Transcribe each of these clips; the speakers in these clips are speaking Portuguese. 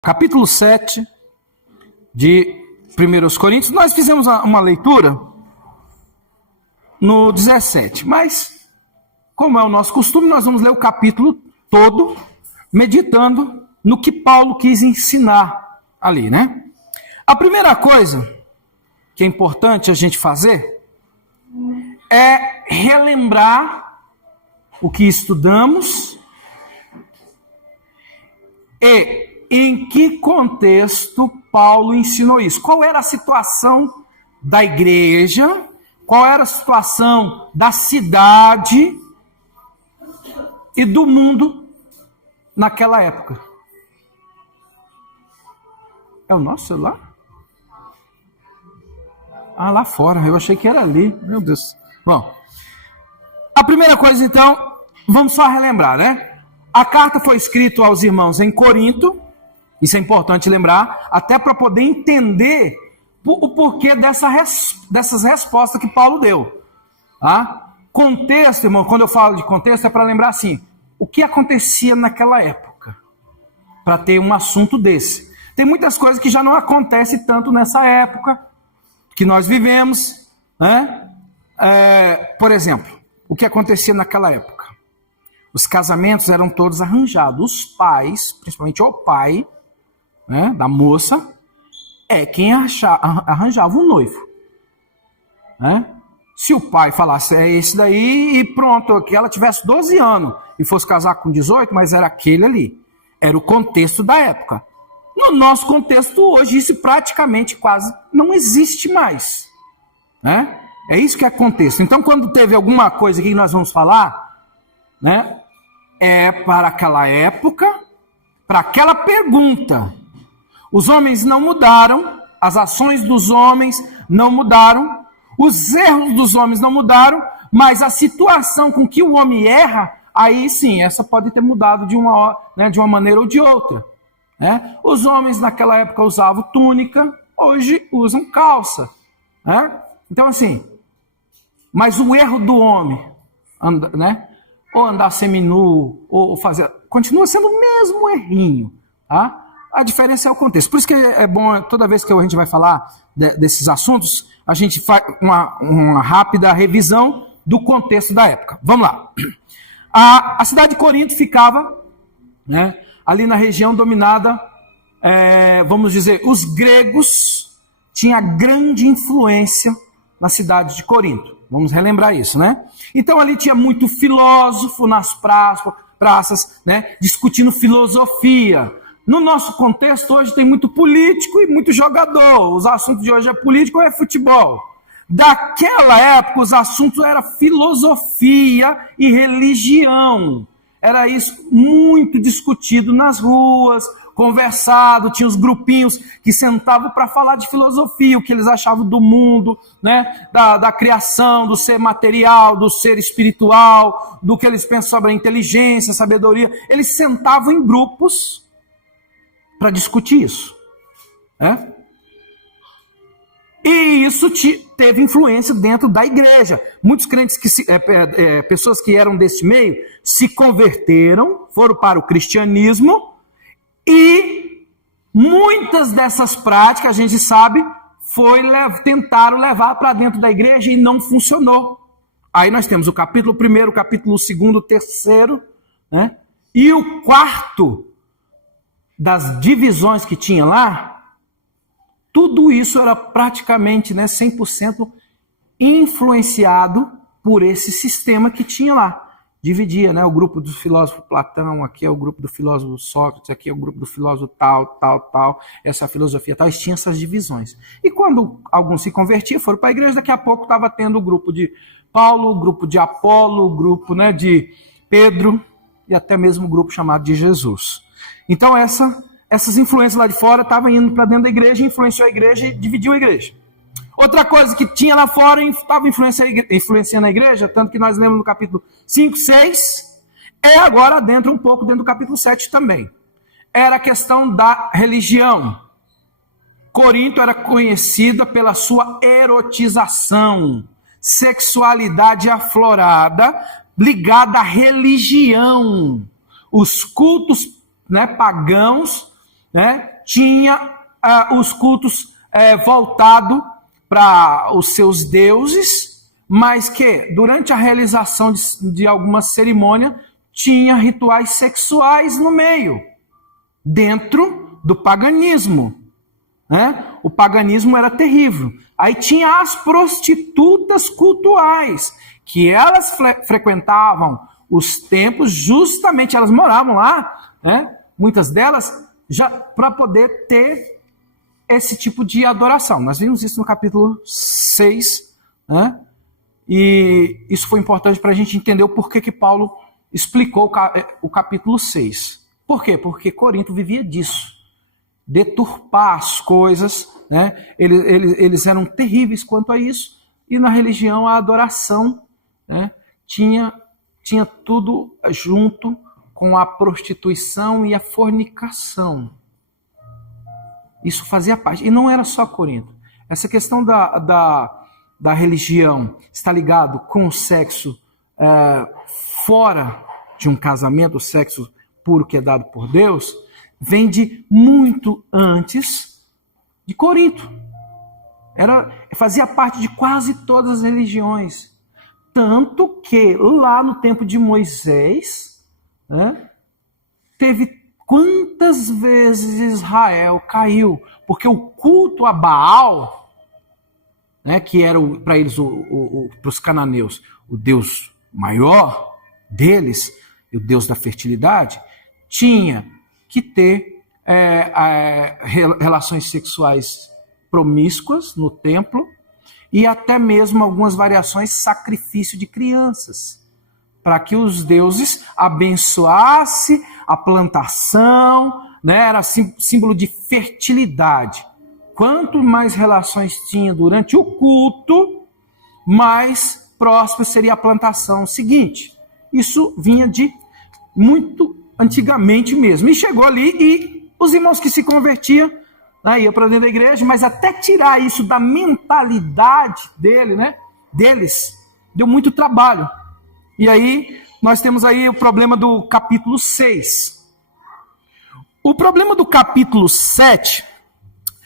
Capítulo 7 de 1 Coríntios. Nós fizemos uma leitura no 17, mas, como é o nosso costume, nós vamos ler o capítulo todo, meditando no que Paulo quis ensinar ali, né? A primeira coisa que é importante a gente fazer é relembrar o que estudamos e em que contexto Paulo ensinou isso. Qual era a situação da igreja, qual era a situação da cidade e do mundo naquela época. É o nosso celular? Ah, lá fora, eu achei que era ali, meu Deus. Bom, a primeira coisa então, vamos só relembrar, né? A carta foi escrita aos irmãos em Corinto, isso é importante lembrar, até para poder entender o porquê dessas respostas que Paulo deu. Tá? Contexto, irmão, quando eu falo de contexto, é para lembrar assim, o que acontecia naquela época, para ter um assunto desse. Tem muitas coisas que já não acontecem tanto nessa época que nós vivemos, né? Por exemplo, o que acontecia naquela época? Os casamentos eram todos arranjados. Os pais, principalmente o pai, né, da moça, é quem arranjava um noivo. Né? Se o pai falasse, é esse daí, e pronto, que ela tivesse 12 anos e fosse casar com 18, mas era aquele ali. Era o contexto da época. No nosso contexto hoje, isso praticamente quase não existe mais. Né? É isso que é contexto. Então, quando teve alguma coisa que nós vamos falar, né, é para aquela época, para aquela pergunta. Os homens não mudaram, as ações dos homens não mudaram, os erros dos homens não mudaram, mas a situação com que o homem erra, aí sim, essa pode ter mudado de uma maneira ou de outra. Né? Os homens naquela época usavam túnica, hoje usam calça. Né? Então assim, mas o erro do homem, né? Ou andar seminu, ou fazer, continua sendo o mesmo errinho. Tá? A diferença é o contexto. Por isso que é bom, toda vez que a gente vai falar desses assuntos, a gente faz uma rápida revisão do contexto da época. Vamos lá. A cidade de Corinto ficava, né, ali na região dominada, vamos dizer, os gregos tinham grande influência na cidade de Corinto. Vamos relembrar isso, né? Então ali tinha muito filósofo nas praças, né, discutindo filosofia. No nosso contexto hoje tem muito político e muito jogador. Os assuntos de hoje é político ou é futebol. Daquela época os assuntos eram filosofia e religião. Era isso muito discutido nas ruas, conversado, tinha os grupinhos que sentavam para falar de filosofia, o que eles achavam do mundo, né? da criação, do ser material, do ser espiritual, do que eles pensam sobre a inteligência, a sabedoria. Eles sentavam em grupos para discutir isso. Né? E isso teve influência dentro da igreja. Muitos crentes, pessoas que eram desse meio, se converteram, foram para o cristianismo, e muitas dessas práticas, a gente sabe, tentaram levar para dentro da igreja e não funcionou. Aí nós temos o capítulo 1, o capítulo 2, o 3, né? E o 4 das divisões que tinha lá, tudo isso era praticamente, né, 100% influenciado por esse sistema que tinha lá. Dividia, né, o grupo do filósofo Platão, aqui é o grupo do filósofo Sócrates, aqui é o grupo do filósofo tal, essa filosofia tal, tinha essas divisões. E quando alguns se convertiam, foram para a igreja, daqui a pouco estava tendo o grupo de Paulo, o grupo de Apolo, o grupo, né, de Pedro e até mesmo o grupo chamado de Jesus. Então essas influências lá de fora estavam indo para dentro da igreja, influenciou a igreja e dividiu a igreja. Outra coisa que tinha lá fora estava influenciando a igreja, tanto que nós lemos no capítulo 5, 6, agora um pouco dentro do capítulo 7 também. Era a questão da religião. Corinto era conhecida pela sua erotização, sexualidade aflorada, ligada à religião. Os cultos, né, pagãos né, tinha os cultos voltados para os seus deuses, mas que durante a realização de alguma cerimônia tinha rituais sexuais no meio, dentro do paganismo. Né? O paganismo era terrível. Aí tinha as prostitutas cultuais, que elas frequentavam os templos, justamente elas moravam lá, né? Muitas delas, já para poder ter esse tipo de adoração. Nós vimos isso no capítulo 6, né? E isso foi importante para a gente entender o porquê que Paulo explicou o capítulo 6. Por quê? Porque Corinto vivia disso, deturpar as coisas, né? Eles eram terríveis quanto a isso, e na religião a adoração, né, tinha tudo junto com a prostituição e a fornicação. Isso fazia parte, e não era só Corinto. Essa questão da religião está ligado com o sexo fora de um casamento, o sexo puro que é dado por Deus, vem de muito antes de Corinto. Fazia parte de quase todas as religiões. Tanto que lá no tempo de Moisés, né, teve quantas vezes Israel caiu, porque o culto a Baal, né, que era para eles, para os cananeus, o Deus maior deles, o Deus da fertilidade, tinha que ter relações sexuais promíscuas no templo e até mesmo algumas variações sacrifício de crianças, para que os deuses abençoassem a plantação, né? Era símbolo de fertilidade. Quanto mais relações tinha durante o culto, mais próspera seria a plantação seguinte. Isso vinha de muito antigamente mesmo. E chegou ali e os irmãos que se convertiam, né, iam para dentro da igreja, mas até tirar isso da mentalidade deles, deu muito trabalho. E aí, nós temos aí o problema do capítulo 6. O problema do capítulo 7,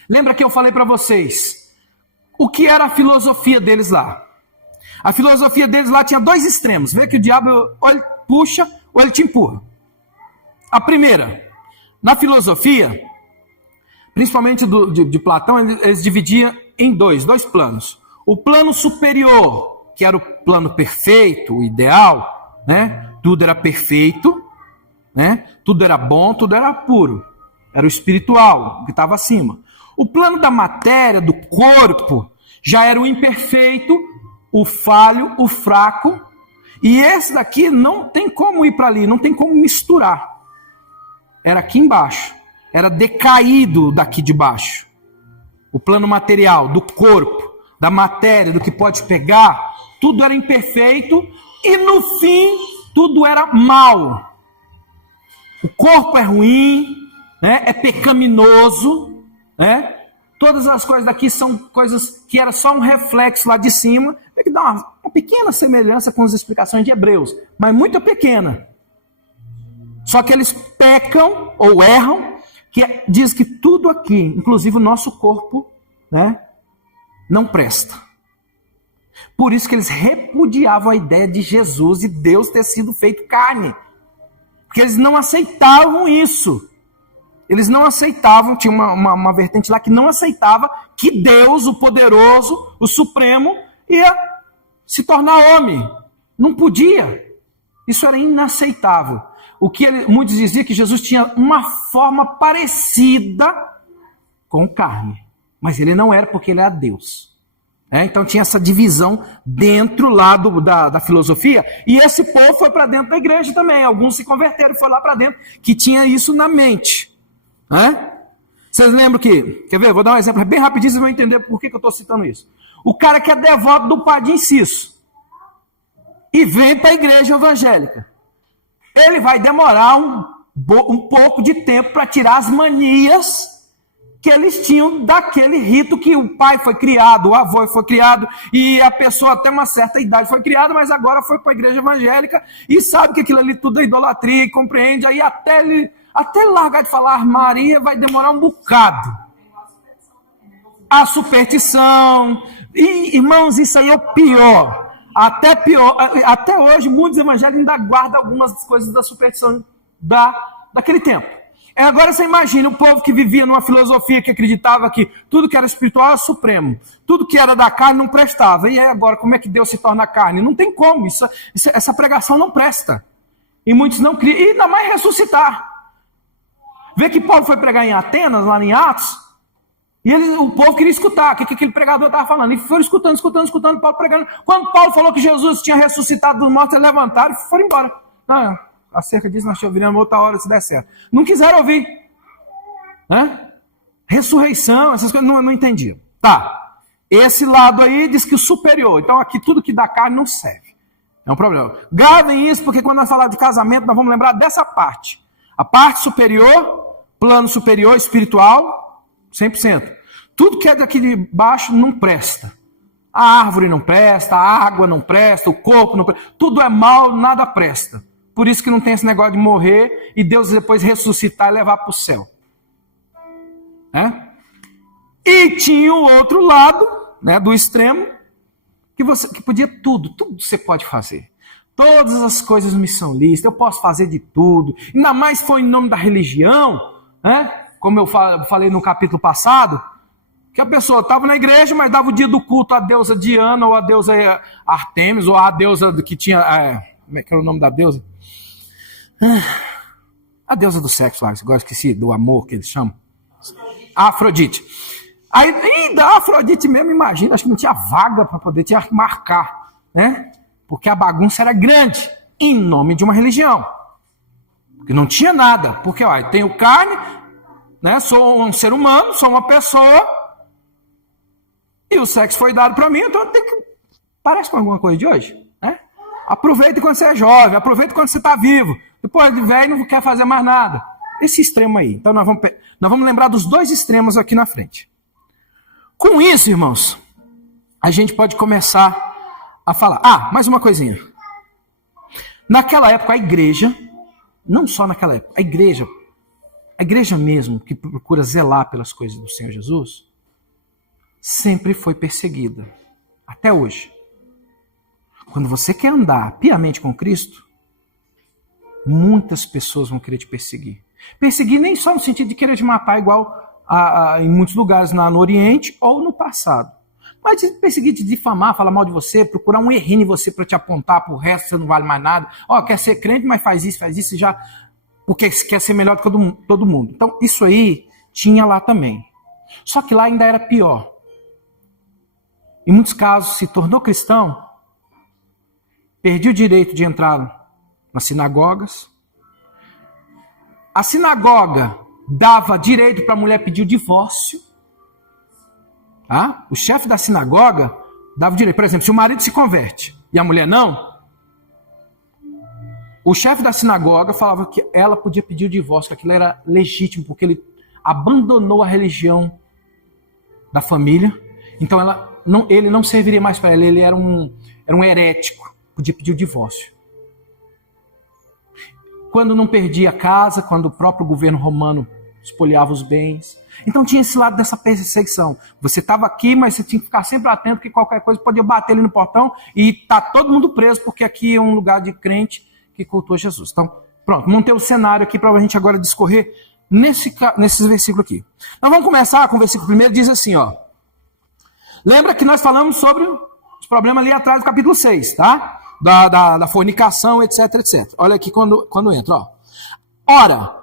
lembra que eu falei para vocês o que era a filosofia deles lá? A filosofia deles lá tinha dois extremos. Vê que o diabo ou ele puxa ou ele te empurra. A primeira, na filosofia, principalmente de Platão, eles dividiam em dois planos. O plano superior, que era o plano perfeito, o ideal, né? Tudo era perfeito, né? Tudo era bom, tudo era puro. Era o espiritual, que estava acima. O plano da matéria, do corpo, já era o imperfeito, o falho, o fraco. E esse daqui não tem como ir para ali, não tem como misturar. Era aqui embaixo. Era decaído daqui de baixo. O plano material, do corpo, da matéria, do que pode pegar, tudo era imperfeito e no fim tudo era mal. O corpo é ruim, né? É pecaminoso, né? Todas as coisas daqui são coisas que era só um reflexo lá de cima. Tem que dar uma pequena semelhança com as explicações de Hebreus, mas muito pequena. Só que eles pecam ou erram, que diz que tudo aqui, inclusive o nosso corpo, né, não presta. Por isso que eles repudiavam a ideia de Jesus e Deus ter sido feito carne. Porque eles não aceitavam isso. Eles não aceitavam, tinha uma vertente lá que não aceitava que Deus, o poderoso, o supremo, ia se tornar homem. Não podia. Isso era inaceitável. Muitos diziam que Jesus tinha uma forma parecida com carne. Mas ele não era, porque ele era Deus. Então tinha essa divisão dentro lá da filosofia. E esse povo foi para dentro da igreja também. Alguns se converteram e foram lá para dentro, que tinha isso na mente. Vocês lembram que... Quer ver? Vou dar um exemplo bem rapidinho, vocês vão entender por que eu estou citando isso. O cara que é devoto do Padre Inciso e vem para a igreja evangélica. Ele vai demorar um pouco de tempo para tirar as manias que eles tinham daquele rito que o pai foi criado, o avô foi criado, e a pessoa até uma certa idade foi criada, mas agora foi para a igreja evangélica e sabe que aquilo ali tudo é idolatria e compreende, aí até ele Até largar de falar Maria vai demorar um bocado. A superstição. E, irmãos, isso aí é o pior. Até pior. Até hoje, muitos evangélicos ainda guardam algumas coisas da superstição daquele tempo. Agora você imagina o povo que vivia numa filosofia que acreditava que tudo que era espiritual era supremo. Tudo que era da carne não prestava. E aí agora, como é que Deus se torna carne? Não tem como. Essa pregação não presta. E muitos não criam. E ainda mais ressuscitar. Vê que Paulo foi pregar em Atenas, lá em Atos, e o povo queria escutar o que aquele pregador estava falando. E foram escutando, Paulo pregando. Quando Paulo falou que Jesus tinha ressuscitado dos mortos, eles levantaram e foram embora. Não, acerca disso nós te ouviremos outra hora se der certo. Não quiseram ouvir. Ressurreição, essas coisas, não entendiam. Tá, esse lado aí diz que o superior. Então aqui tudo que dá carne não serve. É um problema. Gravem isso, porque quando nós falarmos de casamento, nós vamos lembrar dessa parte. A parte superior, plano superior, espiritual, 100%. Tudo que é daqui de baixo não presta. A árvore não presta, a água não presta, o corpo não presta. Tudo é mal, nada presta. Por isso que não tem esse negócio de morrer e Deus depois ressuscitar e levar para o céu. E tinha o outro lado, do extremo, que podia tudo você pode fazer. Todas as coisas me são lícitas, eu posso fazer de tudo. Ainda mais se for em nome da religião, como eu falei no capítulo passado, que a pessoa estava na igreja, mas dava o dia do culto à deusa Diana, ou à deusa Artemis, ou à deusa que tinha... como é que era o nome da deusa? A deusa do sexo lá, agora esqueci, do amor que eles chamam. Afrodite. Aí, da Afrodite mesmo, imagina, acho que não tinha vaga para poder, tinha que marcar, Porque a bagunça era grande, em nome de uma religião. Porque não tinha nada. Porque, tenho carne, sou um ser humano, sou uma pessoa, e o sexo foi dado para mim, então eu tenho que... Parece com alguma coisa de hoje, Aproveita quando você é jovem, aproveita quando você está vivo. Depois de velho não quer fazer mais nada. Esse extremo aí. Então nós vamos lembrar dos dois extremos aqui na frente. Com isso, irmãos, a gente pode começar a falar. Mais uma coisinha. Naquela época, a igreja, não só naquela época, a igreja mesmo, que procura zelar pelas coisas do Senhor Jesus, sempre foi perseguida. Até hoje. Quando você quer andar piamente com Cristo, muitas pessoas vão querer te perseguir. Perseguir nem só no sentido de querer te matar, igual em muitos lugares no Oriente ou no passado. Mas de perseguir, te difamar, falar mal de você, procurar um errinho em você para te apontar para o resto, você não vale mais nada. Quer ser crente, mas faz isso já, porque quer ser melhor do que todo mundo. Então, isso aí tinha lá também. Só que lá ainda era pior. Em muitos casos, se tornou cristão, perdia o direito de entrar nas sinagogas. A sinagoga dava direito para a mulher pedir o divórcio. O chefe da sinagoga dava direito. Por exemplo, se o marido se converte e a mulher não, o chefe da sinagoga falava que ela podia pedir o divórcio, que aquilo era legítimo, porque ele abandonou a religião da família. Então ele não serviria mais para ela, ele era um herético, podia pedir o divórcio. Quando não perdia a casa, quando o próprio governo romano espoliava os bens. Então tinha esse lado dessa perseguição. Você estava aqui, mas você tinha que ficar sempre atento, que qualquer coisa podia bater ali no portão e tá todo mundo preso, porque aqui é um lugar de crente que cultua Jesus. Então, pronto, montei o cenário aqui para a gente agora discorrer nesses versículos aqui. Nós vamos começar com o versículo primeiro, diz assim, Lembra que nós falamos sobre os problemas ali atrás do capítulo 6, tá? Da fornicação, etc, etc. Olha aqui quando entra, Ora,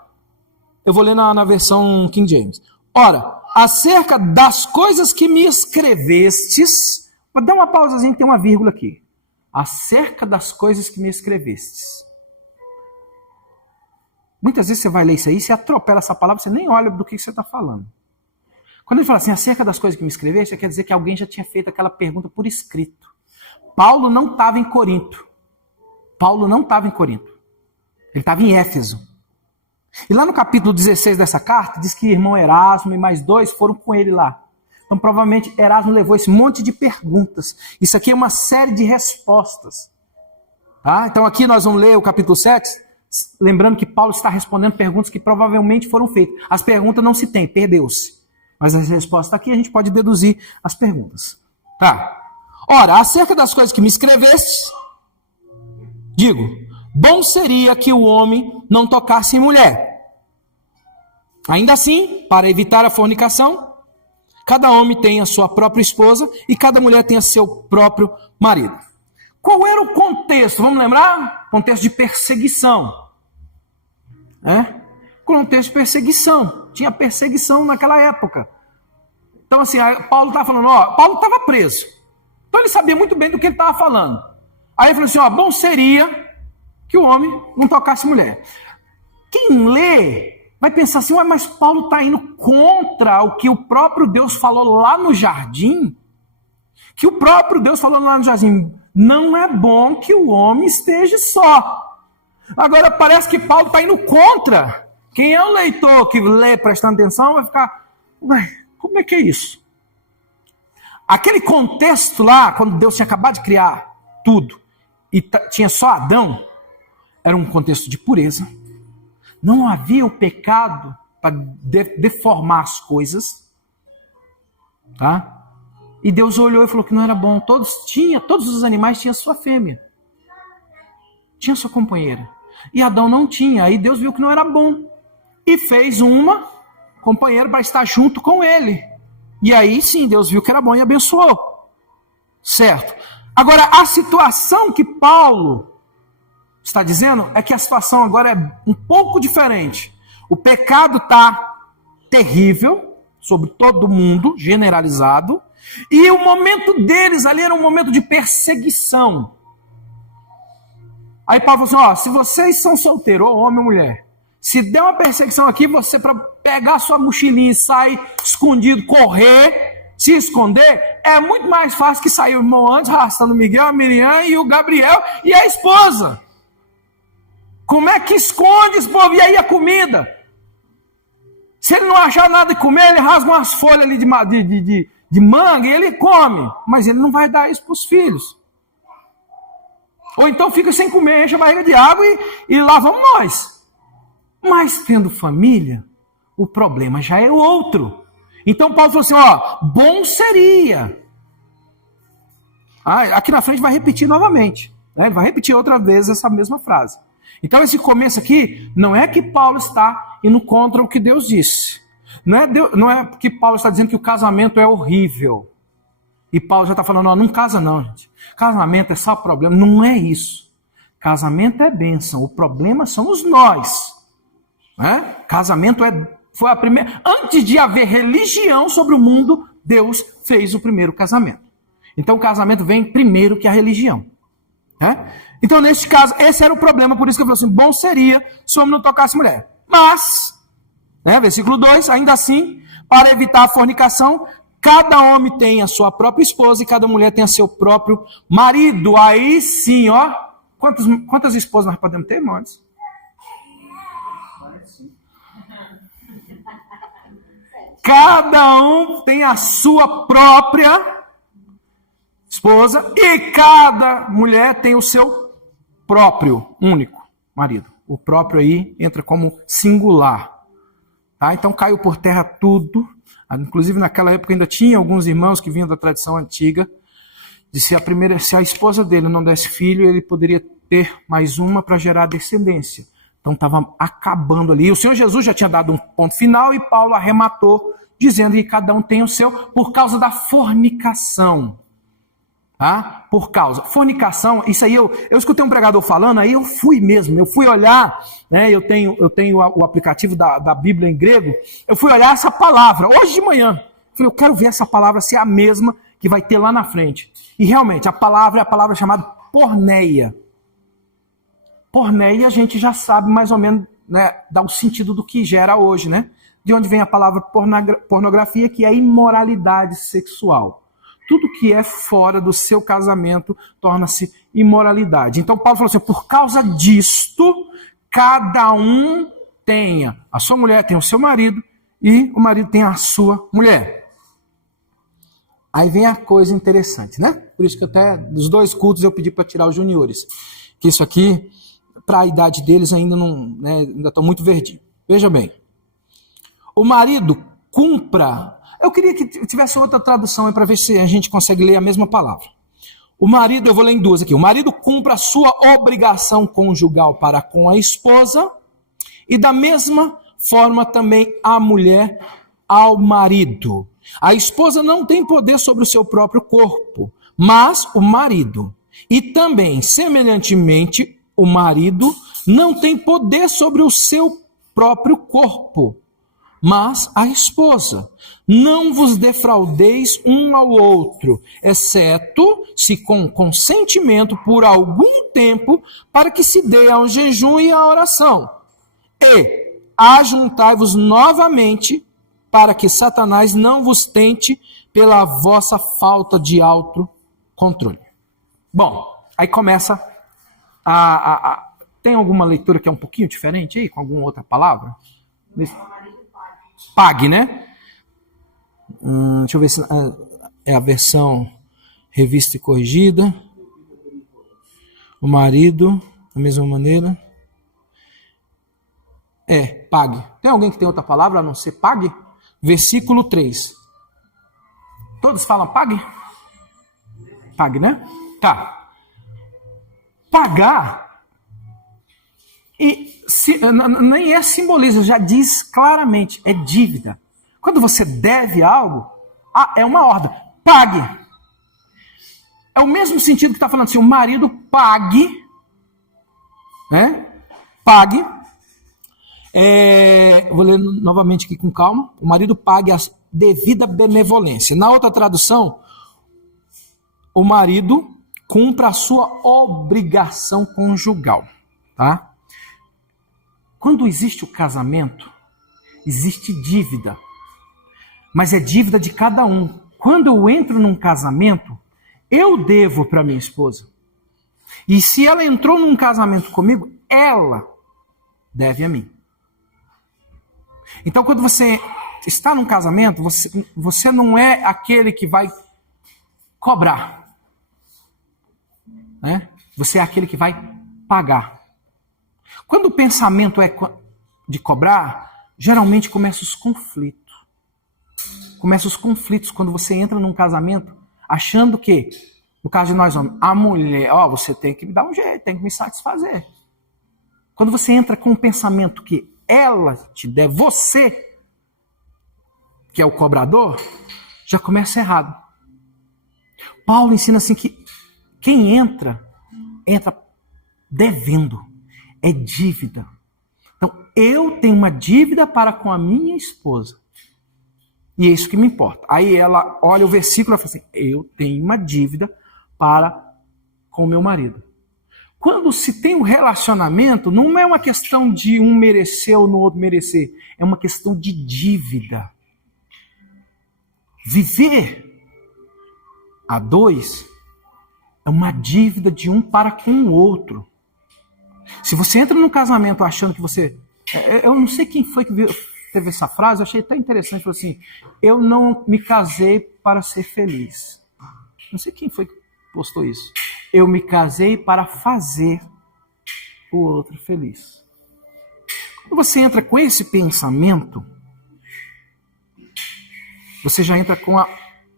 eu vou ler na versão King James. Ora, acerca das coisas que me escrevestes... Vou dar uma pausazinha que tem uma vírgula aqui. Acerca das coisas que me escrevestes. Muitas vezes você vai ler isso aí, você atropela essa palavra, você nem olha do que você está falando. Quando ele fala assim, acerca das coisas que me escreveste, quer dizer que alguém já tinha feito aquela pergunta por escrito. Paulo não estava em Corinto. Ele estava em Éfeso. E lá no capítulo 16 dessa carta, diz que o irmão Erasmo e mais 2 foram com ele lá. Então, provavelmente, Erasmo levou esse monte de perguntas. Isso aqui é uma série de respostas. Tá? Então, aqui nós vamos ler o capítulo 7, Lembrando que Paulo está respondendo perguntas que provavelmente foram feitas. As perguntas não se tem, perdeu-se. Mas a resposta aqui a gente pode deduzir as perguntas. Tá. Ora, acerca das coisas que me escreveste, digo, bom seria que o homem não tocasse em mulher. Ainda assim, para evitar a fornicação, cada homem tem a sua própria esposa e cada mulher tem a seu próprio marido. Qual era o contexto? Vamos lembrar? Contexto de perseguição. Contexto de perseguição. Tinha perseguição naquela época. Então assim, Paulo estava falando, Paulo estava preso. Então ele sabia muito bem do que ele estava falando. Aí ele falou assim, bom seria que o homem não tocasse mulher. Quem lê vai pensar assim, mas Paulo está indo contra o que o próprio Deus falou lá no jardim? Que o próprio Deus falou lá no jardim, não é bom que o homem esteja só. Agora parece que Paulo está indo contra. Quem é o leitor que lê prestando atenção vai ficar, como é que é isso? Aquele contexto lá, quando Deus tinha acabado de criar tudo, e tinha só Adão, era um contexto de pureza. Não havia o pecado para deformar as coisas. Tá? E Deus olhou e falou que não era bom. Todos os animais tinham sua fêmea. Tinha sua companheira. E Adão não tinha. Aí Deus viu que não era bom. E fez uma companheira para estar junto com ele. E aí sim, Deus viu que era bom e abençoou. Certo? Agora, a situação que Paulo está dizendo é que a situação agora é um pouco diferente. O pecado está terrível sobre todo mundo, generalizado. E o momento deles ali era um momento de perseguição. Aí Paulo falou assim, se vocês são solteiros, ou homem ou mulher, se der uma perseguição aqui, você para pegar sua mochilinha e sair escondido, correr, se esconder, é muito mais fácil que sair o irmão antes, arrastando o Miguel, a Miriam e o Gabriel e a esposa. Como é que esconde esse povo? E aí a comida? Se ele não achar nada de comer, ele rasga umas folhas ali de manga e ele come. Mas ele não vai dar isso para os filhos. Ou então fica sem comer, enche a barriga de água e lá vamos nós. Mas tendo família, o problema já é outro. Então Paulo falou assim, bom seria. Aqui na frente vai repetir novamente. Ele vai repetir outra vez essa mesma frase. Então esse começo aqui, não é que Paulo está indo contra o que Deus disse. Não é que Paulo está dizendo que o casamento é horrível. E Paulo já está falando, não casa não, gente. Casamento é só problema. Não é isso. Casamento é bênção. O problema somos nós. Casamento foi a primeira. Antes de haver religião sobre o mundo, Deus fez o primeiro casamento. Então o casamento vem primeiro que a religião. Então neste caso, esse era o problema. Por isso que ele falou assim, bom seria se o homem não tocasse mulher. Mas, versículo 2, ainda assim, para evitar a fornicação, cada homem tem a sua própria esposa e cada mulher tem a seu próprio marido. Aí sim, quantas esposas nós podemos ter, irmãos? Cada um tem a sua própria esposa e cada mulher tem o seu próprio, único marido. O próprio aí entra como singular. Então caiu por terra tudo. Inclusive naquela época ainda tinha alguns irmãos que vinham da tradição antiga. De se a esposa dele não desse filho, ele poderia ter mais uma para gerar descendência. Então estava acabando ali. O Senhor Jesus já tinha dado um ponto final e Paulo arrematou, dizendo que cada um tem o seu, por causa da fornicação. Por causa. Fornicação, isso aí eu escutei um pregador falando, aí eu fui olhar, eu tenho o aplicativo da Bíblia em grego, eu fui olhar essa palavra, hoje de manhã. Eu quero ver essa palavra ser a mesma que vai ter lá na frente. E realmente, a palavra é a palavra chamada porneia. Porneia a gente já sabe mais ou menos, dá o sentido do que gera hoje, De onde vem a palavra pornografia, que é imoralidade sexual. Tudo que é fora do seu casamento torna-se imoralidade. Então Paulo falou assim, por causa disto, cada um tenha a sua mulher, tem o seu marido, e o marido tem a sua mulher. Aí vem a coisa interessante, Por isso que até dos 2 cultos eu pedi para tirar os juniores. Que isso aqui para a idade deles ainda não, né, ainda estão muito verdinhos. Veja bem. O marido cumpra. Eu queria que tivesse outra tradução aí para ver se a gente consegue ler a mesma palavra. O marido, eu vou ler em duas aqui. O marido cumpra a sua obrigação conjugal para com a esposa e da mesma forma também a mulher ao marido. A esposa não tem poder sobre o seu próprio corpo, mas o marido. E também, semelhantemente, o marido não tem poder sobre o seu próprio corpo, mas a esposa. Não vos defraudeis um ao outro, exceto se com consentimento por algum tempo, para que se dê ao jejum e à oração. E ajuntai-vos novamente, para que Satanás não vos tente pela vossa falta de autocontrole. Bom, aí começa tem alguma leitura que é um pouquinho diferente aí, com alguma outra palavra? Pague, né? Deixa eu ver se é a versão revista e corrigida. O marido, da mesma maneira. Pague. Tem alguém que tem outra palavra a não ser pague? Versículo 3. Todos falam pague? Pague, né? Tá. Pagar nem é simbolismo, já diz claramente, é dívida. Quando você deve algo, é uma ordem. Pague. É o mesmo sentido que está falando assim, o marido pague, né? Pague. Vou ler novamente aqui com calma. O marido pague a devida benevolência. Na outra tradução, o marido cumpra a sua obrigação conjugal, tá? Quando existe o casamento, existe dívida, mas é dívida de cada um. Quando eu entro num casamento, eu devo para minha esposa. E se ela entrou num casamento comigo, ela deve a mim. Então, quando você está num casamento, você não é aquele que vai cobrar, né? Você é aquele que vai pagar. Quando o pensamento é de cobrar, geralmente começam os conflitos. Começam os conflitos quando você entra num casamento achando que, no caso de nós homens, a mulher, você tem que me dar um jeito, tem que me satisfazer. Quando você entra com o pensamento que ela te deve, você, que é o cobrador, já começa errado. Paulo ensina assim que quem entra devendo. É dívida. Então, eu tenho uma dívida para com a minha esposa. E é isso que me importa. Aí ela olha o versículo e fala assim, eu tenho uma dívida para com o meu marido. Quando se tem um relacionamento, não é uma questão de um merecer ou no outro merecer. É uma questão de dívida. Viver a dois é uma dívida de um para com o outro. Se você entra num casamento achando que você... Eu não sei quem foi que teve essa frase, eu achei tão interessante, falou assim, eu não me casei para ser feliz. Não sei quem foi que postou isso. Eu me casei para fazer o outro feliz. Quando você entra com esse pensamento, você já entra com a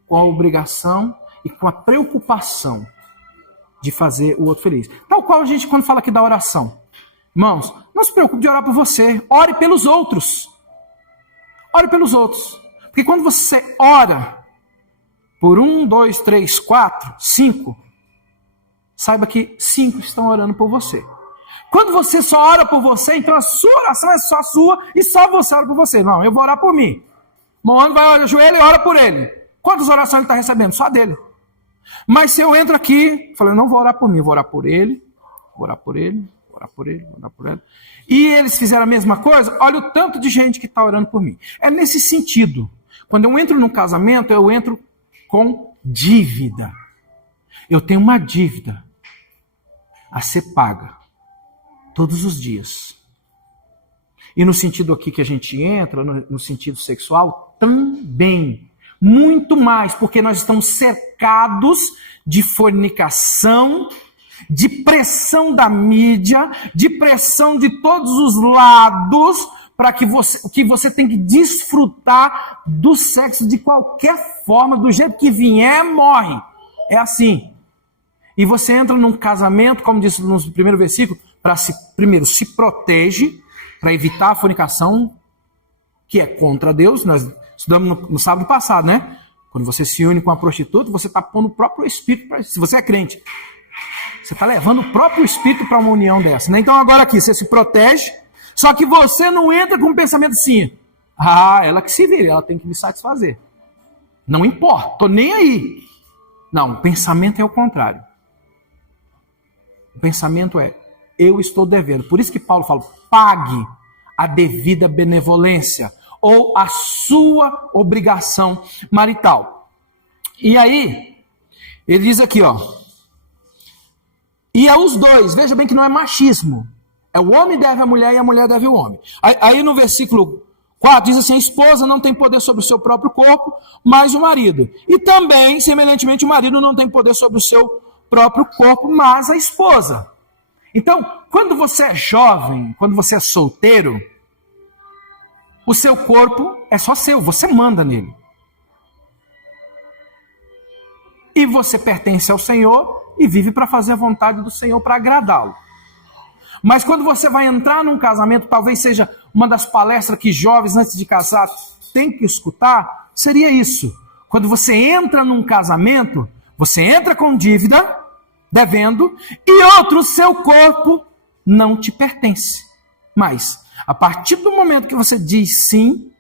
obrigação e com a preocupação de fazer o outro feliz. Tal qual a gente quando fala aqui da oração. Irmãos, não se preocupe de orar por você. Ore pelos outros. Ore pelos outros. Porque quando você ora por 1, 2, 3, 4, 5, saiba que 5 estão orando por você. Quando você só ora por você, então a sua oração é só sua e só você ora por você. Não, eu vou orar por mim. Moano vai ao joelho e ora por ele. Quantas orações ele está recebendo? Só dele. Mas se eu entro aqui, falei, não vou orar por mim, vou orar por ele, vou orar por ele, vou orar por ele, vou orar por ele. E eles fizeram a mesma coisa, olha o tanto de gente que está orando por mim. É nesse sentido. Quando eu entro num casamento, eu entro com dívida. Eu tenho uma dívida a ser paga todos os dias. E no sentido aqui que a gente entra, no sentido sexual, também. Muito mais, porque nós estamos cercados de fornicação, de pressão da mídia, de pressão de todos os lados, para que você tem que desfrutar do sexo de qualquer forma, do jeito que vier, morre. É assim. E você entra num casamento, como disse no primeiro versículo, primeiro se protege, para evitar a fornicação, que é contra Deus. Nós estudamos no sábado passado, né? Quando você se une com a prostituta, você está pondo o próprio espírito, se você é crente, você está levando o próprio espírito para uma união dessa, né? Então agora aqui, você se protege, só que você não entra com um pensamento assim, ela que se vire, ela tem que me satisfazer. Não importa, estou nem aí. Não, o pensamento é o contrário. O pensamento é, eu estou devendo. Por isso que Paulo fala, pague a devida benevolência, ou a sua obrigação marital. E aí, ele diz aqui, e é os dois, veja bem que não é machismo. É o homem deve à mulher e a mulher deve ao homem. Aí no versículo 4 diz assim, a esposa não tem poder sobre o seu próprio corpo, mas o marido. E também, semelhantemente, o marido não tem poder sobre o seu próprio corpo, mas a esposa. Então, quando você é jovem, quando você é solteiro, o seu corpo é só seu, você manda nele. E você pertence ao Senhor e vive para fazer a vontade do Senhor, para agradá-lo. Mas quando você vai entrar num casamento, talvez seja uma das palestras que jovens antes de casar têm que escutar, seria isso. Quando você entra num casamento, você entra com dívida, devendo, e outro, seu corpo não te pertence. Mas, a partir do momento que você diz sim,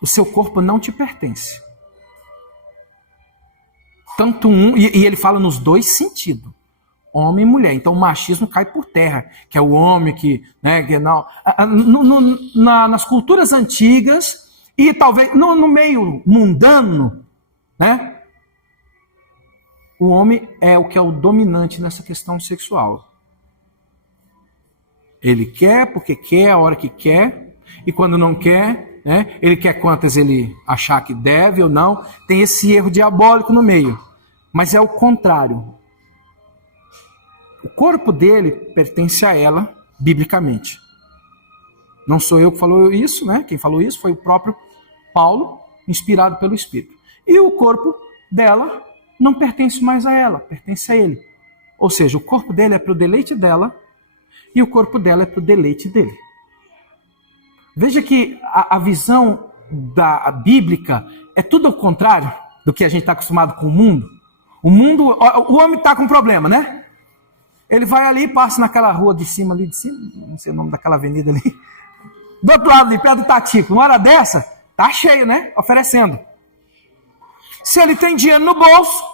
o seu corpo não te pertence. Tanto e ele fala nos dois sentidos, homem e mulher. Então o machismo cai por terra, que é o homem que, né, que não, nas culturas antigas e talvez no meio mundano, né, o homem é o que é o dominante nessa questão sexual. Ele quer porque quer, a hora que quer, e quando não quer, né, ele quer quantas ele achar que deve ou não. Tem esse erro diabólico no meio. Mas é o contrário. O corpo dele pertence a ela, biblicamente. Não sou eu que falou isso, né? Quem falou isso foi o próprio Paulo, inspirado pelo Espírito. E o corpo dela não pertence mais a ela, pertence a ele. Ou seja, o corpo dele é para o deleite dela e o corpo dela é para o deleite dele. Veja que a visão da bíblica é tudo ao contrário do que a gente está acostumado com o mundo. O homem está com problema, né? Ele vai ali, passa naquela rua de cima, não sei o nome daquela avenida ali, do outro lado ali, perto do Tatico. Uma hora dessa, tá cheio, né? Oferecendo. Se ele tem dinheiro no bolso,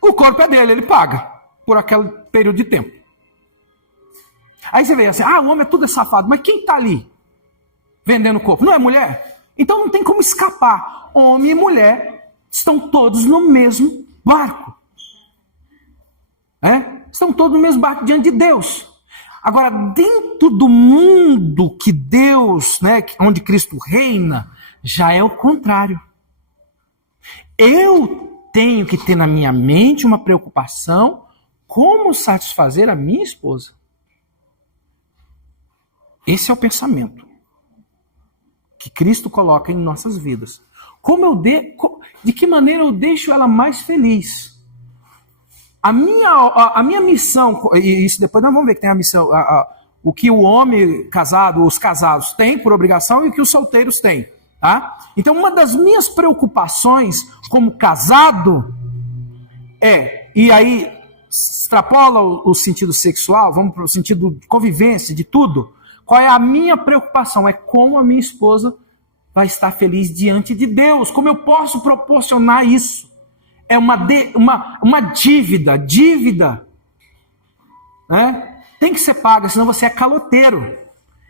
o corpo é dele, ele paga por aquele período de tempo. Aí você vê assim, o homem é tudo safado, mas quem está ali vendendo o corpo? Não é mulher? Então não tem como escapar. Homem e mulher estão todos no mesmo barco. Estão todos no mesmo barco diante de Deus. Agora, dentro do mundo que Deus, né, onde Cristo reina, já é o contrário. Eu tenho que ter na minha mente uma preocupação como satisfazer a minha esposa. Esse é o pensamento que Cristo coloca em nossas vidas. De que maneira eu deixo ela mais feliz? A minha missão, e isso depois nós vamos ver que tem a missão, o que o homem casado, os casados têm por obrigação e o que os solteiros têm. Tá? Então uma das minhas preocupações como casado e aí extrapola o sentido sexual, vamos para o sentido de convivência, de tudo. Qual é a minha preocupação? É como a minha esposa vai estar feliz diante de Deus. Como eu posso proporcionar isso? É uma dívida, né? Tem que ser paga, senão você é caloteiro.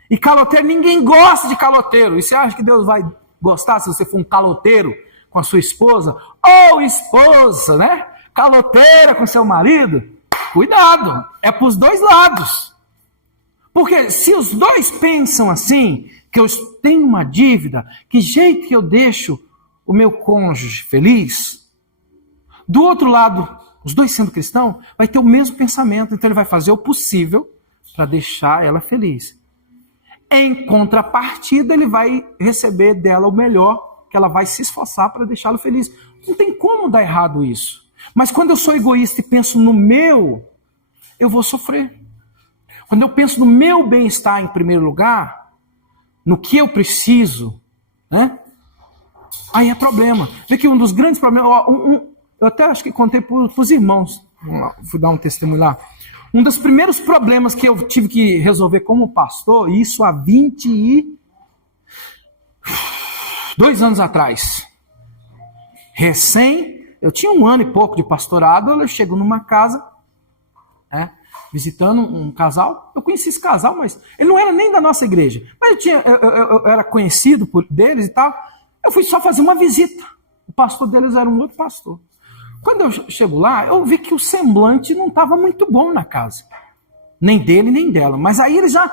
E caloteiro, ninguém gosta de caloteiro. E você acha que Deus vai gostar se você for um caloteiro com a sua esposa? Ou esposa, né? Caloteira com seu marido? Cuidado, é para os dois lados. Porque se os dois pensam assim, que eu tenho uma dívida, que jeito que eu deixo o meu cônjuge feliz? Do outro lado, os dois sendo cristãos, vai ter o mesmo pensamento. Então ele vai fazer o possível para deixar ela feliz. Em contrapartida, ele vai receber dela o melhor, que ela vai se esforçar para deixá-lo feliz. Não tem como dar errado isso. Mas quando eu sou egoísta e penso no meu, eu vou sofrer. Quando eu penso no meu bem-estar em primeiro lugar, no que eu preciso, né? Aí é problema. Vê que um dos grandes problemas, eu até acho que contei para os irmãos, fui dar um testemunho lá. Um dos primeiros problemas que eu tive que resolver como pastor, isso há 22 anos atrás. Eu tinha 1 ano e pouco de pastorado, eu chego numa casa, visitando um casal. Eu conheci esse casal, mas ele não era nem da nossa igreja. Mas eu era conhecido deles e tal. Eu fui só fazer uma visita. O pastor deles era um outro pastor. Quando eu chego lá, eu vi que o semblante não estava muito bom na casa. Nem dele, nem dela. Mas aí eles já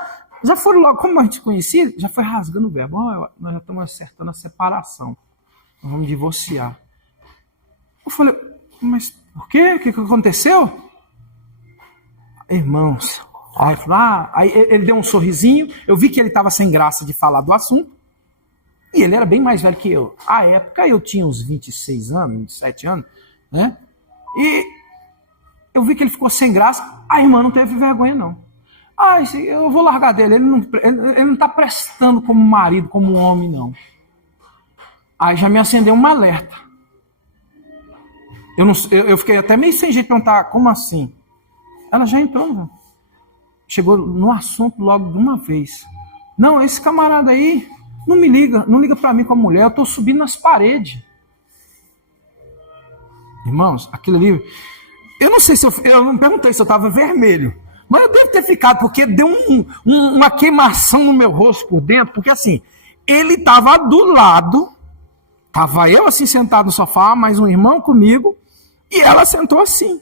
foram logo, como a gente conhecia, já foi rasgando o verbo. Nós já estamos acertando a separação. Nós vamos divorciar. Eu falei, mas por quê? O que aconteceu? Irmãos. Aí ele deu um sorrisinho. Eu vi que ele estava sem graça de falar do assunto. E ele era bem mais velho que eu. À época eu tinha uns 26 anos, 27 anos. Né? E eu vi que ele ficou sem graça. A irmã não teve vergonha, não. Eu vou largar dele. Ele não está prestando como marido, como homem, não. Aí já me acendeu um alerta. Eu fiquei até meio sem jeito de perguntar, como assim? Ela já entrou, né? Chegou no assunto logo de uma vez. Não, esse camarada aí não me liga, não liga para mim como mulher, eu estou subindo nas paredes. Irmãos, aquilo ali, eu não sei se eu não perguntei se eu estava vermelho, mas eu devo ter ficado, porque deu uma queimação no meu rosto por dentro, porque assim, ele estava do lado, estava eu assim sentado no sofá, mais um irmão comigo, e ela sentou assim.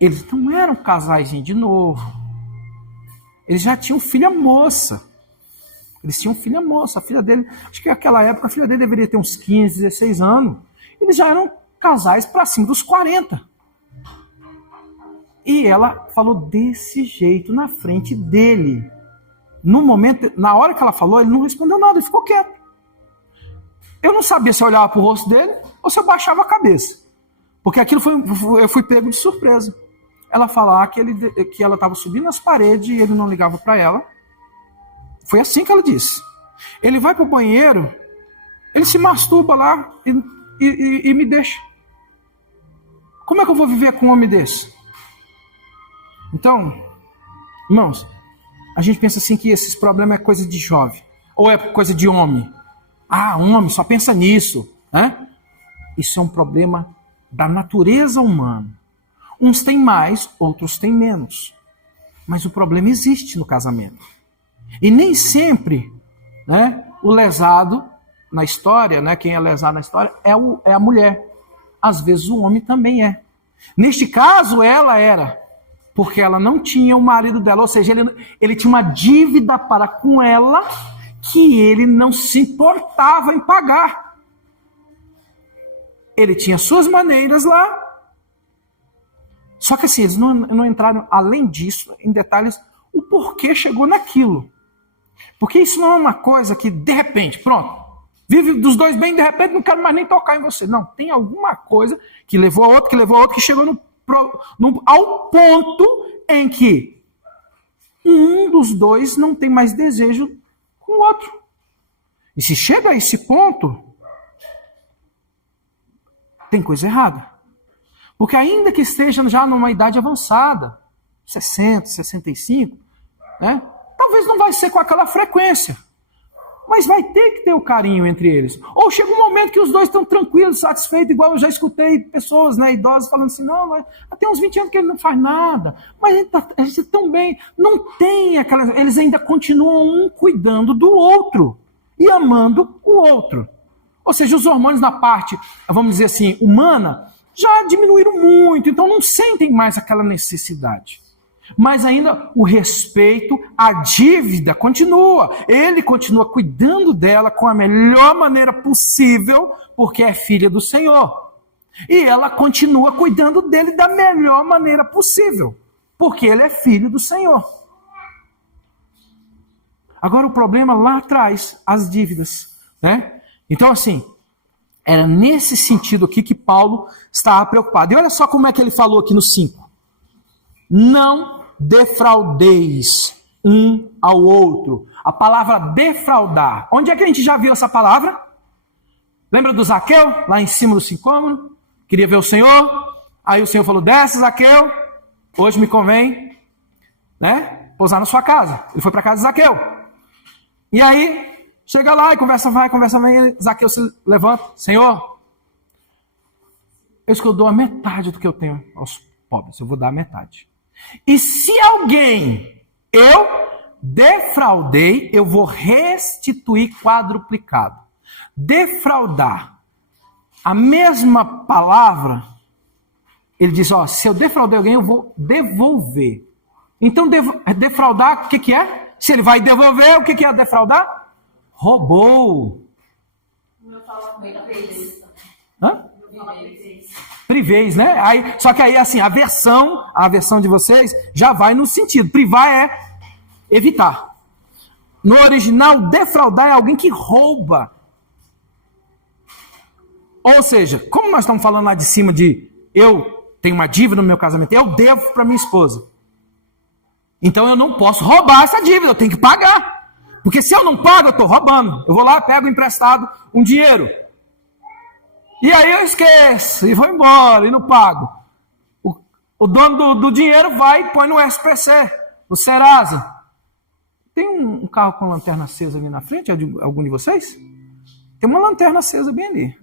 Eles não eram casais de novo, eles já tinham filha moça. Eles tinham filha moça, a filha dele, acho que naquela época a filha dele deveria ter uns 15, 16 anos. Eles já eram casais para cima dos 40. E ela falou desse jeito na frente dele. No momento, na hora que ela falou, ele não respondeu nada, ele ficou quieto. Eu não sabia se eu olhava para o rosto dele ou se eu baixava a cabeça. Porque aquilo eu fui pego de surpresa. Ela falar que ela estava subindo as paredes e ele não ligava para ela. Foi assim que ela disse. Ele vai para o banheiro, ele se masturba lá e me deixa. Como é que eu vou viver com um homem desse? Então, irmãos, a gente pensa assim que esses problemas é coisa de jovem. Ou é coisa de homem. Homem só pensa nisso. Né? Isso é um problema da natureza humana. Uns têm mais, outros têm menos. Mas o problema existe no casamento. E nem sempre, né, o lesado na história, né, quem é lesado na história é a mulher. Às vezes o homem também é. Neste caso, ela era, porque ela não tinha o marido dela, ou seja, ele tinha uma dívida para com ela que ele não se importava em pagar. Ele tinha suas maneiras lá. Só que assim, eles não entraram, além disso, em detalhes, o porquê chegou naquilo. Porque isso não é uma coisa que, de repente, pronto, vive dos dois bem, de repente não quero mais nem tocar em você. Não, tem alguma coisa que levou a outra, que chegou ao ponto em que um dos dois não tem mais desejo com o outro. E se chega a esse ponto, tem coisa errada. Porque ainda que esteja já numa idade avançada, 60, 65, né? Talvez não vai ser com aquela frequência. Mas vai ter que ter o carinho entre eles. Ou chega um momento que os dois estão tranquilos, satisfeitos, igual eu já escutei pessoas, né, idosas falando assim, não, tem uns 20 anos que ele não faz nada, mas a gente está tão bem. Não tem aquela... Eles ainda continuam um cuidando do outro e amando o outro. Ou seja, os hormônios na parte, vamos dizer assim, humana, já diminuíram muito, então não sentem mais aquela necessidade. Mas ainda o respeito, a dívida continua. Ele continua cuidando dela com a melhor maneira possível, porque é filha do Senhor. E ela continua cuidando dele da melhor maneira possível, porque ele é filho do Senhor. Agora o problema lá atrás, as dívidas, né? Então assim, era nesse sentido aqui que Paulo estava preocupado. E olha só como é que ele falou aqui no 5. Não defraudeis um ao outro. A palavra defraudar. Onde é que a gente já viu essa palavra? Lembra do Zaqueu? Lá em cima do sicômoro? Queria ver o Senhor. Aí o Senhor falou, desce Zaqueu. Hoje me convém, né, pousar na sua casa. Ele foi para a casa de Zaqueu. E aí, chega lá e conversa vai. Zaqueu se levanta. Senhor, eu dou a metade do que eu tenho aos pobres. Eu vou dar a metade. E se alguém eu defraudei, eu vou restituir quadruplicado. Defraudar. A mesma palavra, ele diz, ó, se eu defraudei alguém, eu vou devolver. Então, defraudar, o que é? Se ele vai devolver, o que é defraudar? Roubou. Hã? Privês, né? Aí, só que aí, assim, a versão de vocês já vai no sentido. Privar é evitar. No original, defraudar é alguém que rouba. Ou seja, como nós estamos falando lá de cima de eu tenho uma dívida no meu casamento, eu devo para minha esposa. Então eu não posso roubar essa dívida, eu tenho que pagar. Porque se eu não pago, eu estou roubando. Eu vou lá, pego emprestado um dinheiro. E aí eu esqueço, e vou embora, e não pago. O dono do dinheiro vai e põe no SPC, no Serasa. Tem um carro com lanterna acesa ali na frente, é de algum de vocês? Tem uma lanterna acesa bem ali.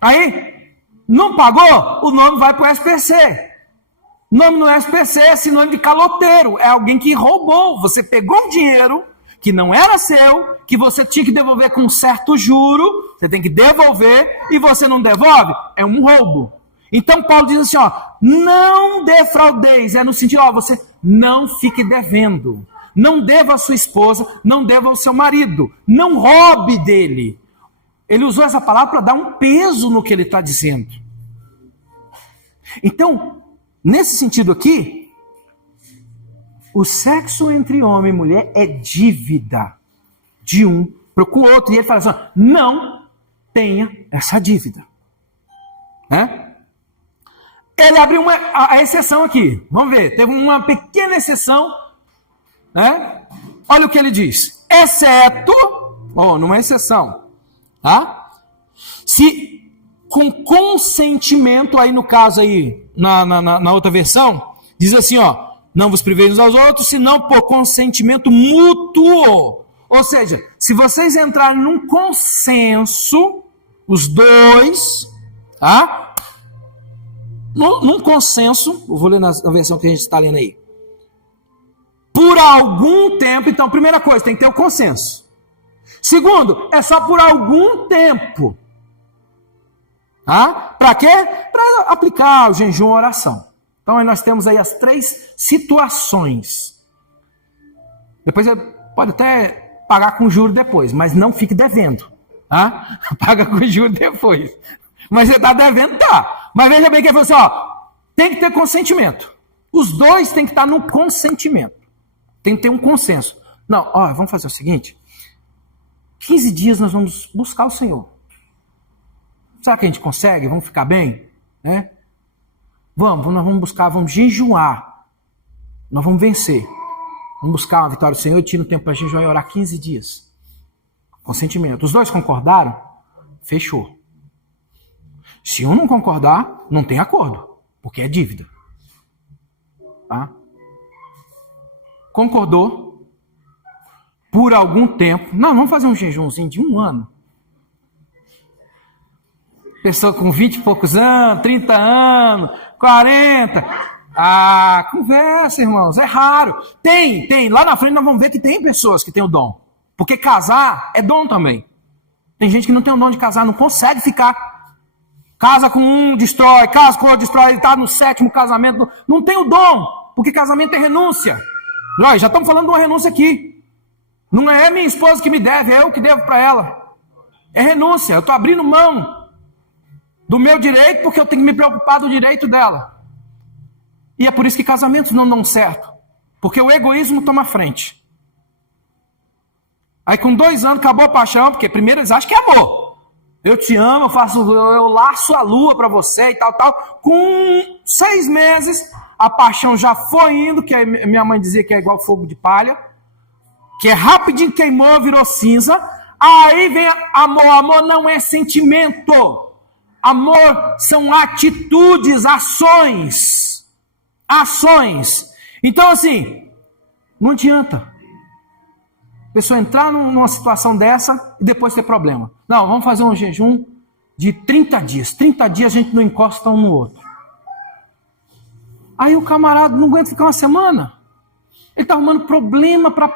Aí, não pagou, o nome vai para o SPC. Nome no SPC é sinônimo de caloteiro, é alguém que roubou. Você pegou um dinheiro que não era seu, que você tinha que devolver com um certo juro, você tem que devolver, e você não devolve, é um roubo. Então Paulo diz assim, ó, não defraudeis, é no sentido, ó, você não fique devendo. Não deva a sua esposa, não deva ao seu marido, não roube dele. Ele usou essa palavra para dar um peso no que ele está dizendo. Então, nesse sentido aqui, o sexo entre homem e mulher é dívida de um para com o outro. E ele fala assim, não tenha essa dívida. Né? Ele abriu a exceção aqui. Vamos ver, teve uma pequena exceção. Né? Olha o que ele diz. Exceto, numa exceção, tá? Se com consentimento, aí no caso aí, na outra versão, diz assim, ó, não vos priveis uns aos outros, senão por consentimento mútuo. Ou seja, se vocês entrarem num consenso, os dois, tá? Num consenso, eu vou ler na versão que a gente está lendo aí. Por algum tempo, então, primeira coisa, tem que ter o consenso. Segundo, é só por algum tempo. Tá? Para quê? Para aplicar o jejum e a oração. Então, aí nós temos aí as 3 situações. Depois você pode até pagar com juros depois, mas não fique devendo. Tá? Paga com juros depois. Mas você está devendo, tá. Mas veja bem que ele falou assim, ó, tem que ter consentimento. Os dois têm que estar no consentimento. Tem que ter um consenso. Não, ó, vamos fazer o seguinte. 15 dias nós vamos buscar o Senhor. Será que a gente consegue? Vamos ficar bem? Né? Nós vamos buscar, vamos jejuar. Nós vamos vencer. Vamos buscar uma vitória do Senhor e tira um tempo para jejuar e orar 15 dias. Consentimento. Os dois concordaram? Fechou. Se um não concordar, não tem acordo, porque é dívida. Tá? Concordou? Por algum tempo. Não, vamos fazer um jejumzinho de 1 ano. Pessoa com 20 e poucos anos, 30 anos, 40. Ah, conversa, irmãos, é raro. Tem. Lá na frente nós vamos ver que tem pessoas que têm o dom. Porque casar é dom também. Tem gente que não tem o dom de casar, não consegue ficar. Casa com um, destrói. Casa com outro, destrói. Ele está no 7º casamento. Não tem o dom, porque casamento é renúncia. Já estamos falando de uma renúncia aqui. Não é minha esposa que me deve, é eu que devo para ela. É renúncia, eu estou abrindo mão. do meu direito, porque eu tenho que me preocupar do direito dela. E é por isso que casamentos não dão certo, porque o egoísmo toma frente. Aí com 2 anos acabou a paixão, porque primeiro eles acham que é amor. Eu te amo, eu laço a lua para você e tal, tal. Com 6 meses, a paixão já foi indo, que minha mãe dizia que é igual fogo de palha, que é rapidinho queimou, virou cinza. Aí vem amor. Amor não é sentimento. Amor são atitudes, ações. Ações. Então assim, não adianta a pessoa entrar numa situação dessa e depois ter problema. Não, vamos fazer um jejum de 30 dias. 30 dias a gente não encosta um no outro. Aí o camarada não aguenta ficar uma semana. Ele está arrumando problema para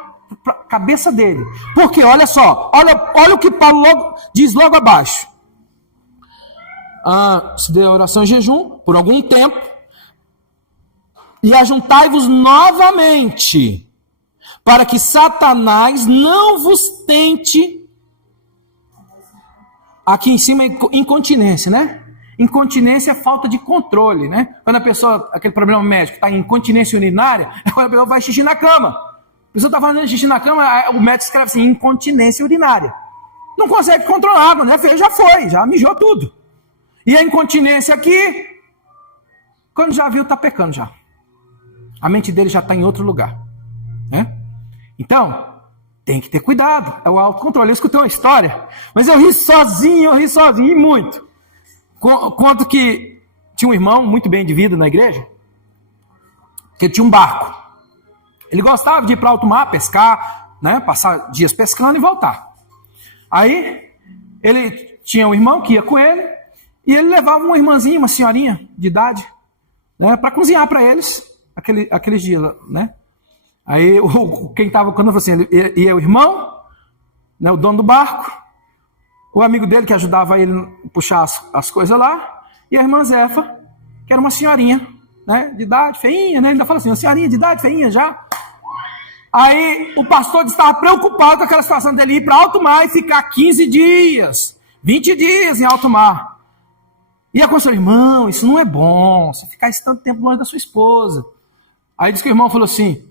a cabeça dele. Porque, olha só, olha o que Paulo diz logo abaixo. Se dê oração e jejum por algum tempo e ajuntai-vos novamente, para que Satanás não vos tente. Aqui em cima é incontinência, né? Incontinência é falta de controle, né? Quando a pessoa, aquele problema médico, está em incontinência urinária, é quando a pessoa vai xixi na cama. A pessoa está fazendo xixi na cama, o médico escreve assim, incontinência urinária. Não consegue controlar, quando é feio, já foi, já mijou tudo. E a incontinência aqui, quando já viu, está pecando já. A mente dele já está em outro lugar, né? Então, tem que ter cuidado, é o autocontrole. Eu escutei uma história, mas eu ri sozinho, e muito. Conto que tinha um irmão muito bem de vida na igreja, que tinha um barco. Ele gostava de ir para alto mar, pescar, né, passar dias pescando e voltar. Aí, ele tinha um irmão que ia com ele, e ele levava uma irmãzinha, uma senhorinha de idade, né, para cozinhar para eles, aqueles dias, né. Aí, quem estava, quando eu falei assim, ia o irmão, né, o dono do barco, o amigo dele que ajudava ele a puxar as coisas lá, e a irmã Zefa, que era uma senhorinha, né, de idade, feinha, né, ele ainda fala assim, uma senhorinha de idade, feinha já. Aí, o pastor estava preocupado com aquela situação dele ir para alto mar e ficar 15 dias, 20 dias em alto mar. E aconselhou, irmão, isso não é bom, você ficar esse tanto tempo longe da sua esposa. Aí disse que o irmão falou assim,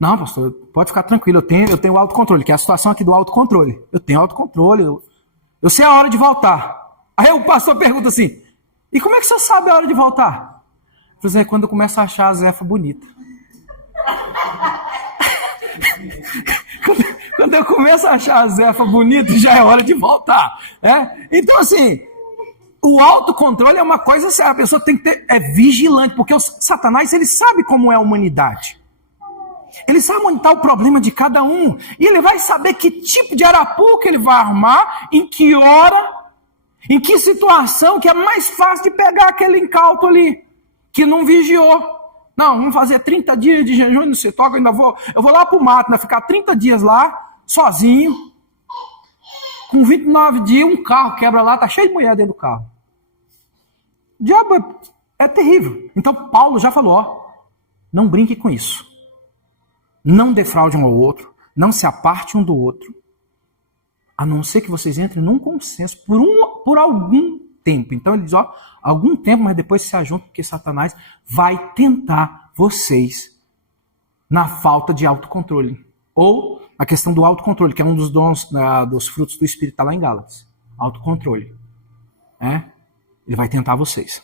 não, pastor, pode ficar tranquilo, eu tenho o autocontrole, que é a situação aqui do autocontrole. Eu tenho autocontrole, eu sei a hora de voltar. Aí o pastor pergunta assim, e como é que você sabe a hora de voltar? Eu falei assim, é quando eu começo a achar a Zefa bonita. Quando eu começo a achar a Zefa bonita, já é hora de voltar. Então assim, o autocontrole é uma coisa séria, a pessoa tem que ter, vigilante, porque o Satanás, ele sabe como é a humanidade. Ele sabe onde está o problema de cada um. E ele vai saber que tipo de arapuca ele vai armar, em que hora, em que situação, que é mais fácil de pegar aquele incauto ali, que não vigiou. Não, vamos fazer 30 dias de jejum, não se toca, eu vou lá para o mato, né, ficar 30 dias lá, sozinho. Com 29 dias, um carro quebra lá, tá cheio de mulher dentro do carro. O diabo é terrível. Então Paulo já falou, não brinque com isso. Não defraude um ao outro, não se aparte um do outro, a não ser que vocês entrem num consenso por algum tempo. Então ele diz, algum tempo, mas depois se ajuntam, porque Satanás vai tentar vocês na falta de autocontrole. Ou a questão do autocontrole, que é um dos dons dos frutos do Espírito, está lá em Gálatas. Autocontrole. Ele vai tentar vocês.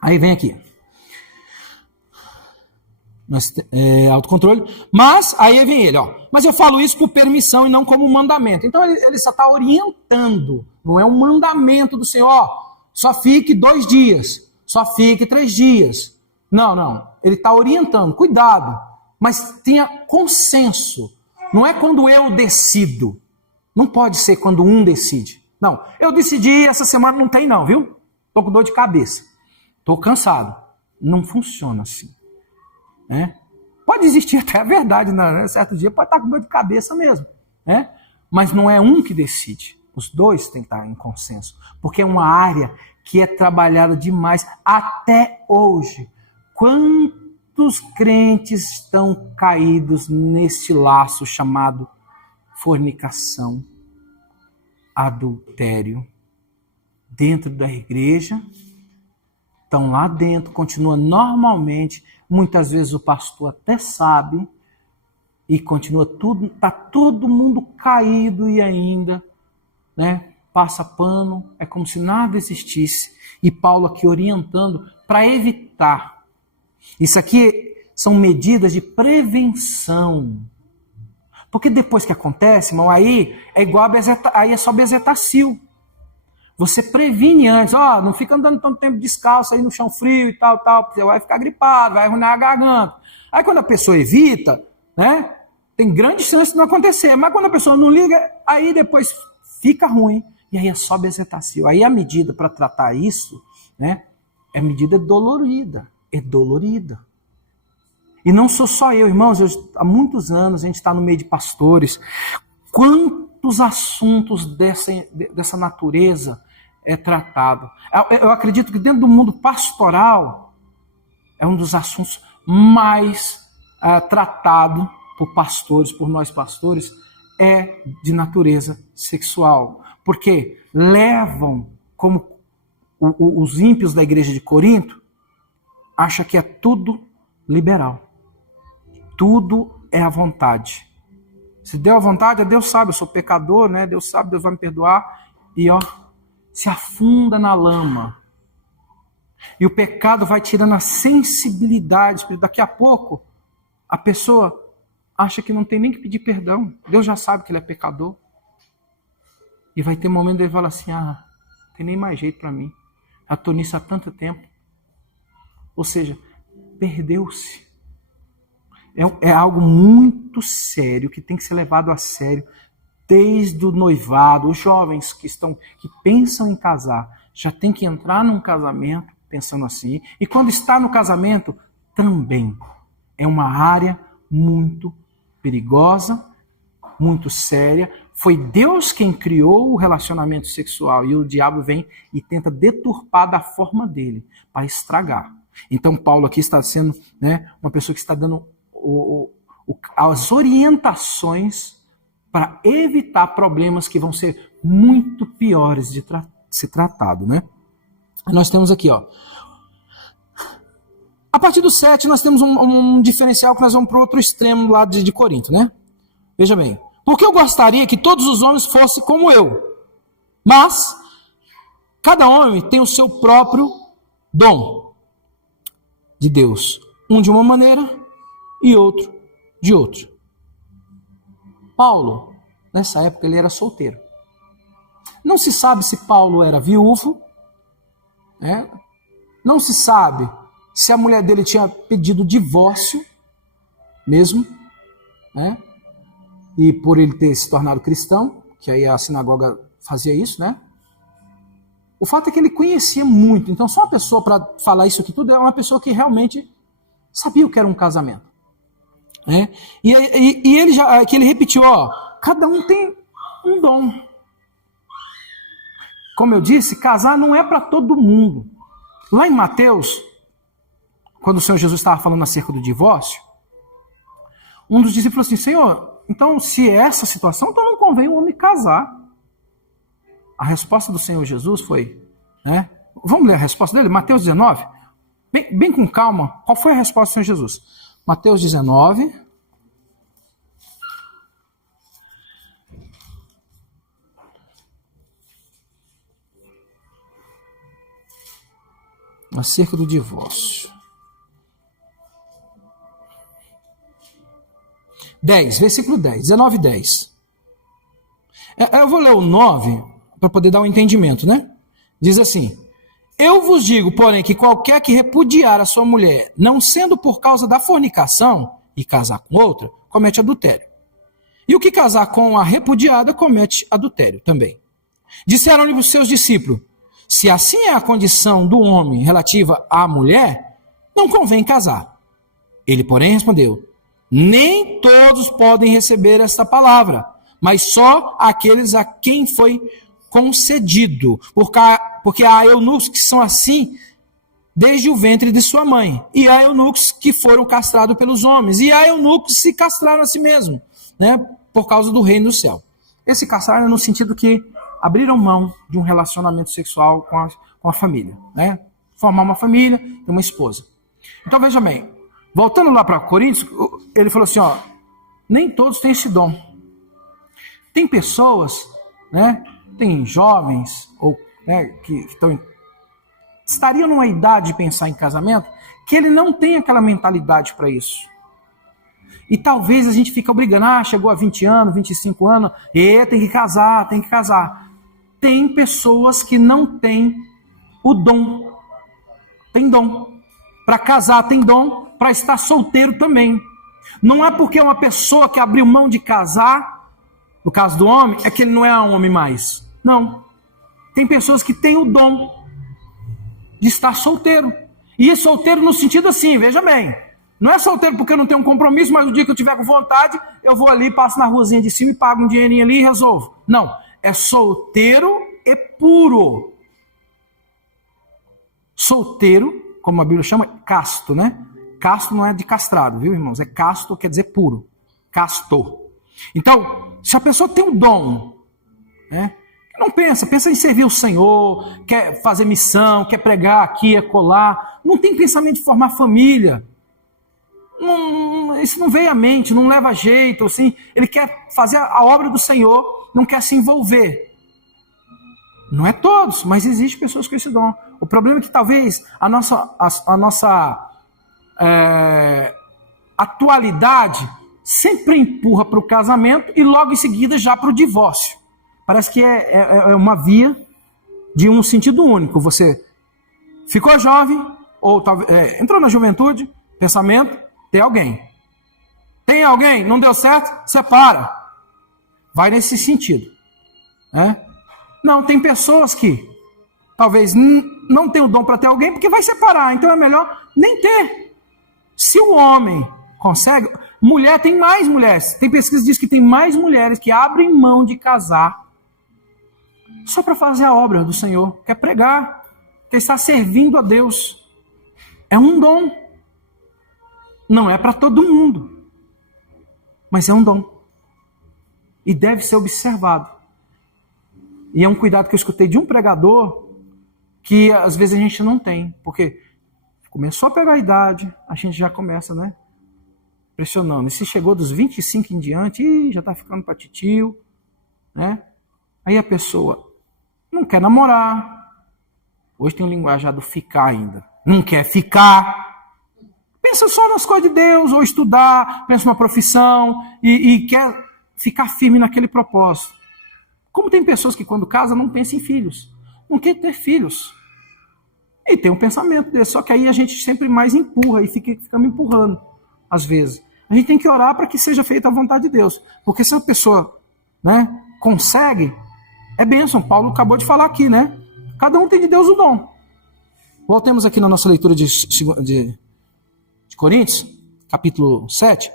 Aí vem aqui. Autocontrole, mas aí vem ele, mas eu falo isso por permissão e não como mandamento. Então ele só está orientando, não é um mandamento do Senhor, só fique 2 dias, só fique 3 dias. Não, ele está orientando, cuidado, mas tenha consenso. Não é quando eu decido, não pode ser quando um decide. Não, eu decidi, essa semana não tem não, viu? Estou com dor de cabeça, estou cansado. Não funciona assim. Pode existir até a verdade, né? Certo dia pode estar com dor de cabeça mesmo, mas não é um que decide, os dois têm que estar em consenso, porque é uma área que é trabalhada demais até hoje. Quantos crentes estão caídos nesse laço chamado fornicação, adultério? dentro da igreja, estão lá dentro, continua normalmente, muitas vezes o pastor até sabe, e continua tudo, está todo mundo caído e ainda, né, passa pano, é como se nada existisse. E Paulo aqui orientando para evitar. Isso aqui são medidas de prevenção. Porque depois que acontece, irmão, aí é igual aí é só bezetacil. Você previne antes, não fica andando tanto tempo descalço aí no chão frio e tal, porque você vai ficar gripado, vai arruinar a garganta. Aí quando a pessoa evita, né, tem grande chance de não acontecer. Mas quando a pessoa não liga, aí depois fica ruim. E aí é só bezetacil. Aí a medida para tratar isso, né, é medida dolorida. É dolorida. E não sou só eu, irmãos. Há muitos anos a gente está no meio de pastores. Quantos assuntos dessa natureza é tratado? Eu acredito que dentro do mundo pastoral é um dos assuntos mais tratado por pastores, por nós pastores, é de natureza sexual. Porque levam, como os ímpios da igreja de Corinto, acham que é tudo liberal. Tudo é à vontade. Se deu à vontade, Deus sabe, eu sou pecador, né? Deus sabe, Deus vai me perdoar. E se afunda na lama. E o pecado vai tirando a sensibilidade. Daqui a pouco, a pessoa acha que não tem nem que pedir perdão. Deus já sabe que ele é pecador. E vai ter um momento dele falar assim, não tem nem mais jeito para mim. Já estou nisso há tanto tempo. Ou seja, perdeu-se. É algo muito sério, que tem que ser levado a sério desde o noivado. Os jovens que pensam em casar, já tem que entrar num casamento pensando assim. E quando está no casamento, também. É uma área muito perigosa, muito séria. Foi Deus quem criou o relacionamento sexual e o diabo vem e tenta deturpar da forma dele, para estragar. Então Paulo aqui está sendo, né, uma pessoa que está dando as orientações para evitar problemas que vão ser muito piores de ser tratado, né? Nós temos aqui, a partir do 7 nós temos um diferencial que nós vamos para o outro extremo lá de Corinto, né? Veja bem, porque eu gostaria que todos os homens fossem como eu, mas cada homem tem o seu próprio dom de Deus, um de uma maneira e outro de outro. Paulo, nessa época, ele era solteiro. Não se sabe se Paulo era viúvo, né? Não se sabe se a mulher dele tinha pedido divórcio mesmo, né? E por ele ter se tornado cristão, que aí a sinagoga fazia isso, né? O fato é que ele conhecia muito. Então, só uma pessoa para falar isso aqui tudo é uma pessoa que realmente sabia o que era um casamento. Né? E ele repetiu, cada um tem um dom. Como eu disse, casar não é para todo mundo. Lá em Mateus, quando o Senhor Jesus estava falando acerca do divórcio, um dos discípulos falou assim, Senhor, então se é essa situação, então não convém o homem casar. A resposta do Senhor Jesus foi, né? Vamos ler a resposta dele? Mateus 19. Bem com calma, qual foi a resposta do Senhor Jesus? Mateus 19. Acerca do divórcio. 10, versículo 10, 19 e 10. Eu vou ler o 9 para poder dar um entendimento, né? Diz assim, eu vos digo, porém, que qualquer que repudiar a sua mulher, não sendo por causa da fornicação, e casar com outra, comete adultério. E o que casar com a repudiada, comete adultério também. Disseram-lhe os seus discípulos, se assim é a condição do homem relativa à mulher, não convém casar. Ele, porém, respondeu, nem todos podem receber esta palavra, mas só aqueles a quem foi concedido, porque há eunucos que são assim desde o ventre de sua mãe, e há eunucos que foram castrados pelos homens, e há eunucos que se castraram a si mesmos, né, por causa do reino do céu. Esse castrar é no sentido que abriram mão de um relacionamento sexual com a família, né? Formar uma família e uma esposa. Então veja bem, voltando lá para Coríntios, ele falou assim, ó, nem todos têm esse dom. Tem pessoas, né? Tem jovens ou né, que estariam numa idade de pensar em casamento, que ele não tem aquela mentalidade para isso. E talvez a gente fique obrigando, chegou a 20 anos, 25 anos, tem que casar, tem que casar. Tem pessoas que não têm o dom. Tem dom. Para casar tem dom, para estar solteiro também. Não é porque uma pessoa que abriu mão de casar, no caso do homem, é que ele não é um homem mais. Não. Tem pessoas que têm o dom de estar solteiro. E é solteiro no sentido assim, veja bem. Não é solteiro porque eu não tenho um compromisso, mas o dia que eu tiver com vontade, eu vou ali, passo na ruazinha de cima e pago um dinheirinho ali e resolvo. Não. É solteiro e puro. Solteiro, como a Bíblia chama, casto, né? Casto não é de castrado, viu, irmãos? É casto, quer dizer puro. Casto. Então, se a pessoa tem um dom, né? Não pensa em servir o Senhor, quer fazer missão, quer pregar aqui, acolá. Não tem pensamento de formar família. Isso não veio à mente, não leva jeito. Assim. Ele quer fazer a obra do Senhor, não quer se envolver. Não é todos, mas existem pessoas com esse dom. O problema é que talvez a nossa atualidade sempre empurra para o casamento e logo em seguida já para o divórcio. Parece que é uma via de um sentido único. Você ficou jovem, ou entrou na juventude, pensamento, tem alguém. Tem alguém, não deu certo, separa. Vai nesse sentido. Né? Não, tem pessoas que talvez não tenham o dom para ter alguém, porque vai separar. Então é melhor nem ter. Se o homem consegue... Mulher, tem mais mulheres. Tem pesquisa que diz que tem mais mulheres que abrem mão de casar só para fazer a obra do Senhor, quer pregar, quer estar servindo a Deus. É um dom. Não é para todo mundo, mas é um dom. E deve ser observado. E é um cuidado que eu escutei de um pregador que às vezes a gente não tem, porque começou a pegar a idade, a gente já começa, né? Pressionando. E se chegou dos 25 em diante, já está ficando para titio, né? Aí a pessoa não quer namorar. Hoje tem um linguajar do ficar ainda. Não quer ficar. Pensa só nas coisas de Deus, ou estudar, pensa numa profissão, e quer ficar firme naquele propósito. Como tem pessoas que quando casam não pensam em filhos. Não quer ter filhos. E tem um pensamento desse, só que aí a gente sempre mais empurra, e ficamos empurrando, às vezes. A gente tem que orar para que seja feita a vontade de Deus. Porque se a pessoa, né, consegue... É bênção, Paulo acabou de falar aqui, né? Cada um tem de Deus o dom. Voltemos aqui na nossa leitura de Coríntios, capítulo 7.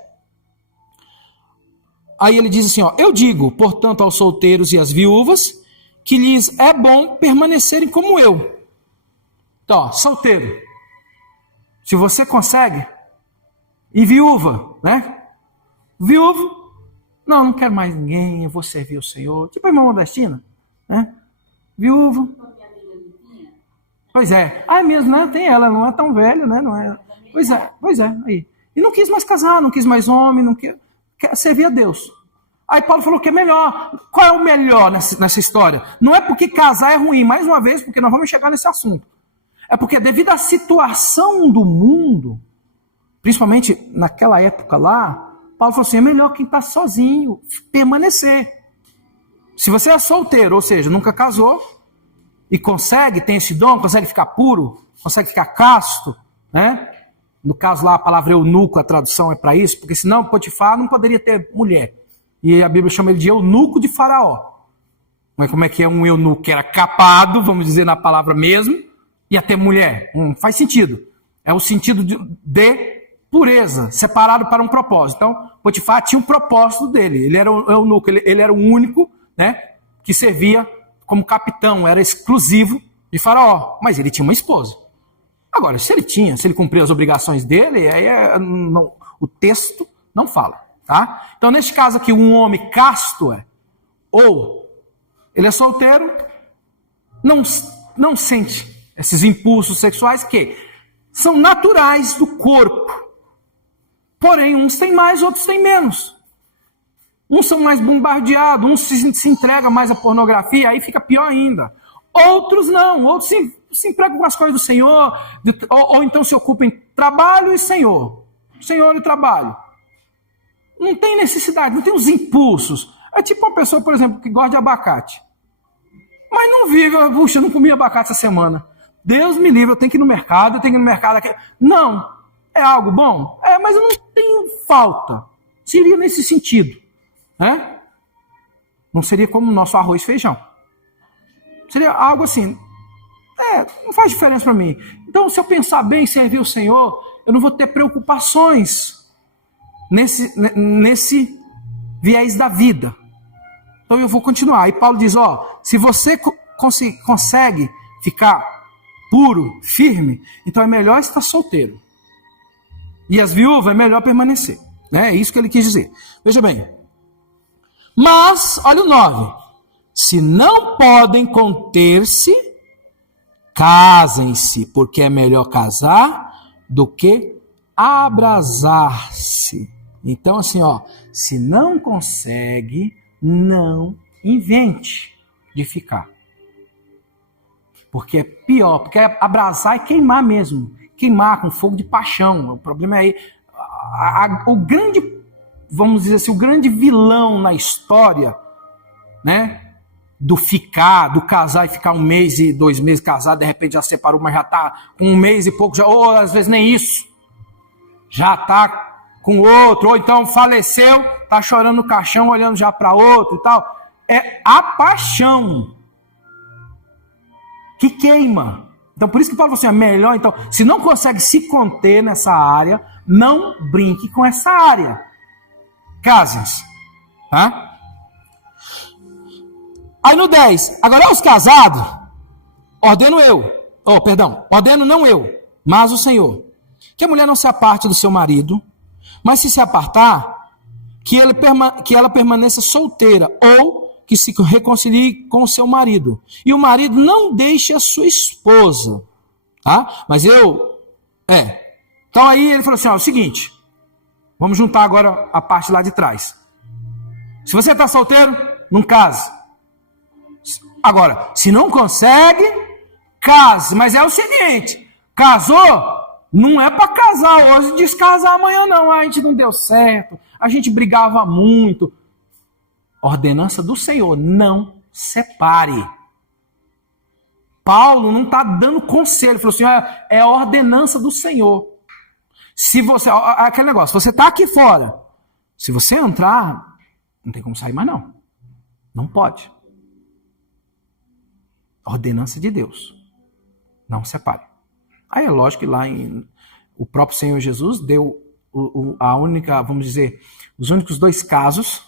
Aí ele diz assim, ó, eu digo, portanto, aos solteiros e às viúvas, que lhes é bom permanecerem como eu. Então, ó, solteiro. Se você consegue, e viúva, né? Viúvo, não quero mais ninguém, eu vou servir o Senhor. Tipo a irmã Modestina, né? Viúvo. Pois é. Ah, é mesmo, né? Tem ela, não é tão velha, né? Não é. Pois é. Aí. E não quis mais casar, não quis mais homem, não quer servir a Deus. Aí Paulo falou que é melhor. Qual é o melhor nessa história? Não é porque casar é ruim, mais uma vez, porque nós vamos chegar nesse assunto. É porque devido à situação do mundo, principalmente naquela época lá, Paulo falou assim, é melhor quem está sozinho permanecer. Se você é solteiro, ou seja, nunca casou, e tem esse dom, consegue ficar puro, consegue ficar casto, né? No caso lá, a palavra eunuco, a tradução é para isso, porque senão Potifar não poderia ter mulher. E a Bíblia chama ele de eunuco de Faraó. Mas como é que é um eunuco que era capado, vamos dizer na palavra mesmo, ia ter mulher? Faz sentido. É o sentido de pureza, separado para um propósito. Então, Potifar tinha um propósito dele. Ele era o eunuco, ele era o único, né, que servia como capitão, era exclusivo de Faraó. Mas ele tinha uma esposa. Agora, se ele cumpria as obrigações dele, aí o texto não fala. Tá? Então, neste caso aqui, um homem casto ou Ele é solteiro, não sente esses impulsos sexuais que são naturais do corpo. Porém, uns têm mais, outros têm menos. Uns são mais bombardeados, uns se entregam mais à pornografia, aí fica pior ainda. Outros não, outros se empregam com as coisas do Senhor, ou então se ocupam em trabalho e Senhor. Senhor e trabalho. Não tem necessidade, não tem os impulsos. É tipo uma pessoa, por exemplo, que gosta de abacate. Mas não vive, puxa, eu não comi abacate essa semana. Deus me livre, eu tenho que ir no mercado, eu tenho que ir no mercado aqui. Não, é algo bom? É, mas eu não tenho falta. Seria nesse sentido. Né? Não seria como o nosso arroz e feijão. Seria algo assim. Não faz diferença para mim. Então, se eu pensar bem em servir o Senhor, eu não vou ter preocupações nesse viés da vida. Então eu vou continuar. E Paulo diz, se você consegue ficar puro, firme, então é melhor estar solteiro. E as viúvas é melhor permanecer. Né? É isso que ele quis dizer. Veja bem. Mas, olha o 9. Se não podem conter-se, casem-se, porque é melhor casar do que abrasar-se. Então, assim, se não consegue, não invente de ficar. Porque é pior, porque abrasar é queimar mesmo. Queimar com fogo de paixão. O problema é aí, o grande, vamos dizer assim, o grande vilão na história, né? Do casar e ficar 1 mês e 2 meses casado, de repente já separou, mas já está com 1 mês e pouco, ou às vezes nem isso. Já está com outro, ou então faleceu, está chorando no caixão, olhando já para outro e tal. É a paixão que queima. Então, por isso que Paulo falou assim, é melhor, então, se não consegue se conter nessa área, não brinque com essa área. Casem-se. Tá? Aí no 10, agora os casados, ordeno não eu, mas o Senhor, que a mulher não se aparte do seu marido, mas se apartar, que ela permaneça solteira, ou que se reconcilie com o seu marido. E o marido não deixe a sua esposa. Tá? Mas Então aí ele falou assim, é o seguinte, vamos juntar agora a parte lá de trás. Se você está solteiro, não case. Agora, se não consegue, case. Mas é o seguinte, casou, não é para casar hoje e descasar amanhã não. A gente não deu certo, a gente brigava muito. Ordenança do Senhor, não separe. Paulo não está dando conselho, ele falou assim, é a ordenança do Senhor. Se você, aquele negócio, você está aqui fora, se você entrar, não tem como sair mais não. Não pode. Ordenança de Deus. Não separe. Aí é lógico que lá o próprio Senhor Jesus deu a única, vamos dizer, os únicos 2 casos,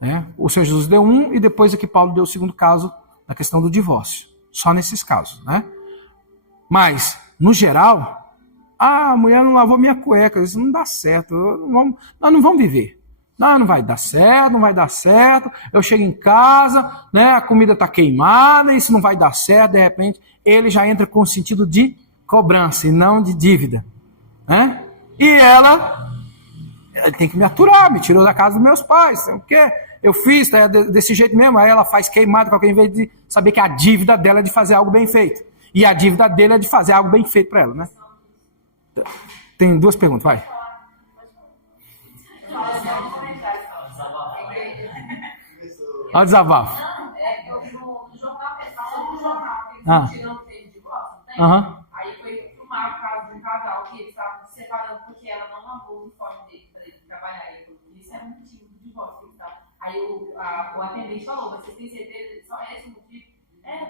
né? O Senhor Jesus deu um e depois aqui Paulo deu o segundo caso na questão do divórcio. Só nesses casos, né? Mas, no geral, a mulher não lavou minha cueca, isso não dá certo, nós não vamos viver. Não vai dar certo, eu chego em casa, né, a comida está queimada, isso não vai dar certo, de repente, ele já entra com o sentido de cobrança e não de dívida. Né? E ela tem que me aturar, me tirou da casa dos meus pais, o quê? Eu fiz desse jeito mesmo, aí ela faz queimada com alguém, em vez de saber que a dívida dela é de fazer algo bem feito. E a dívida dele é de fazer algo bem feito para ela, né? Tem 2 perguntas, vai. Olha o desabafo. Eu vi no jornal, falando no jornal, que eles tirando o de divórcio, não tem? Aí foi filmar o caso de um casal que eles estavam se separando porque ela não lavou o uniforme dele para ele trabalhar. Isso era um motivo do divórcio. Aí o atendente falou, vocês têm certeza só esse motivo?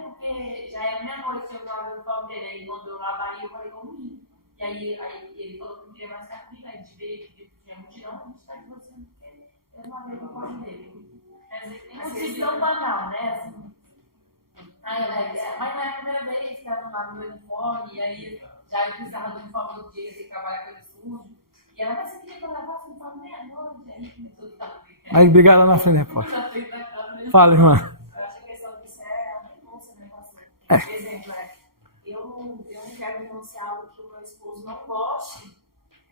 Porque já era meia-noite, eu lavei o uniforme dele, aí ele mandou lavar e eu falei, vamos ir. E aí ele falou que não queria mais ficar comigo, a gente veio, tinha mutirão, a gente está divorciando porque eu não lavei o uniforme dele. Tem motivo tão banal, né? Assim. Aí ela, mas não é a primeira vez que ela não lava o meu uniforme, e aí já eu precisava do uniforme do dia, que trabalhar com ele sujo. E ela, mas você queria que eu lavasse o uniforme meia-noite? Aí começou a estar. Aí brigar lá na frente, pô. Fala, irmã. Eu acho que Por exemplo, eu não quero denunciar algo que o meu esposo não goste,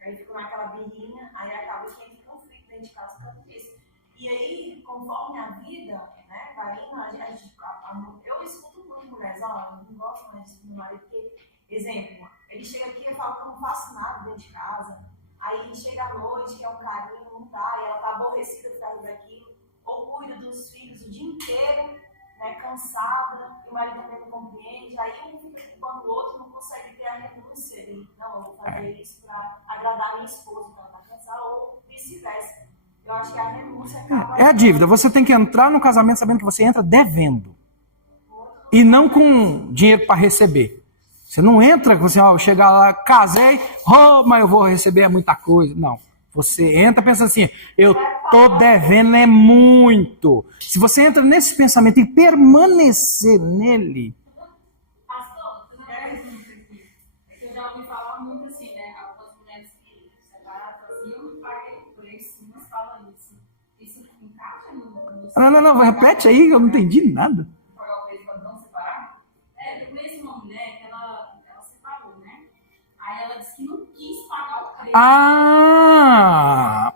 aí fico naquela birrinha, aí acaba que entra conflito dentro de casa por causa disso. E aí, conforme a vida, né, vai indo, eu escuto muito mulheres, eu não gosto mais disso do meu marido, porque, exemplo, ele chega aqui e fala que eu não faço nada dentro de casa, aí chega à noite, que é um carinho, não dá, e ela tá aborrecida por causa daquilo, ou cuida dos filhos o dia inteiro, né, cansada, e o marido também não compreende, aí um fica culpando o outro, não consegue ter a renúncia de, não, eu vou fazer isso para agradar a minha esposa, então ela está cansada, ou vice-versa. Eu acho que a renúncia acaba... É a dívida, você tem que entrar no casamento sabendo que você entra devendo, e não com dinheiro para receber. Você não entra, você chegar lá, casei, mas eu vou receber muita coisa, não. Você entra pensando assim, eu tô devendo é muito. Se você entra nesse pensamento e permanecer nele... Pastor, você não é que eu já ouvi falar muito assim, né? Algumas mulheres que separaram faziam e paguei por isso, umas falam isso. Isso encaixa no... Não, repete aí, eu não entendi nada. Pagar o preço para não separar? Eu conheço uma mulher que ela separou, né? Aí ela disse que não quis pagar o preço.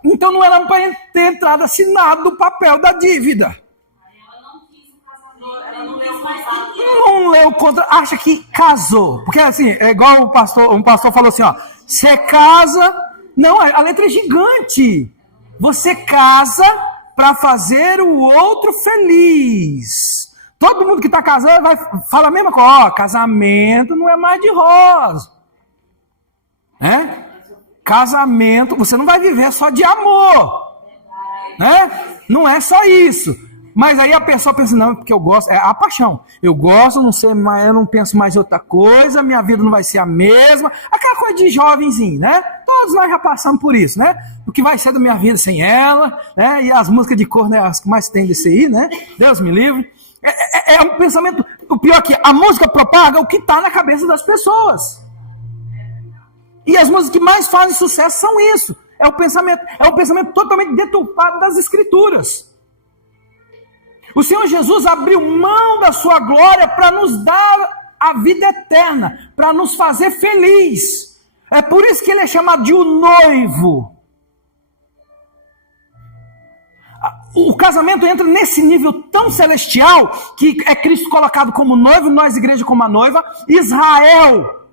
Então não era para ter entrado assinado o papel da dívida. Aí ela não quis o casamento, ela não leu mais nada. Não leu contra, acha que casou. Porque assim, é igual um pastor falou assim, você casa, não, a letra é gigante. Você casa para fazer o outro feliz. Todo mundo que está casando fala a mesma coisa, casamento não é mais de rosa. Casamento, você não vai viver só de amor, né? Não é só isso. Mas aí a pessoa pensa, não, porque eu gosto, é a paixão. Eu gosto, não sei mais, eu não penso mais em outra coisa, minha vida não vai ser a mesma. Aquela coisa de jovenzinho, né? Todos nós já passamos por isso, né? O que vai ser da minha vida sem ela, né? E as músicas de cor, né? As que mais tem desse aí, né? Deus me livre. É um pensamento, o pior é que a música propaga o que está na cabeça das pessoas. E as músicas que mais fazem sucesso são isso. É um pensamento totalmente deturpado das Escrituras. O Senhor Jesus abriu mão da sua glória para nos dar a vida eterna, para nos fazer feliz. É por isso que ele é chamado de o noivo. O casamento entra nesse nível tão celestial que é Cristo colocado como noivo, nós igreja como a noiva, Israel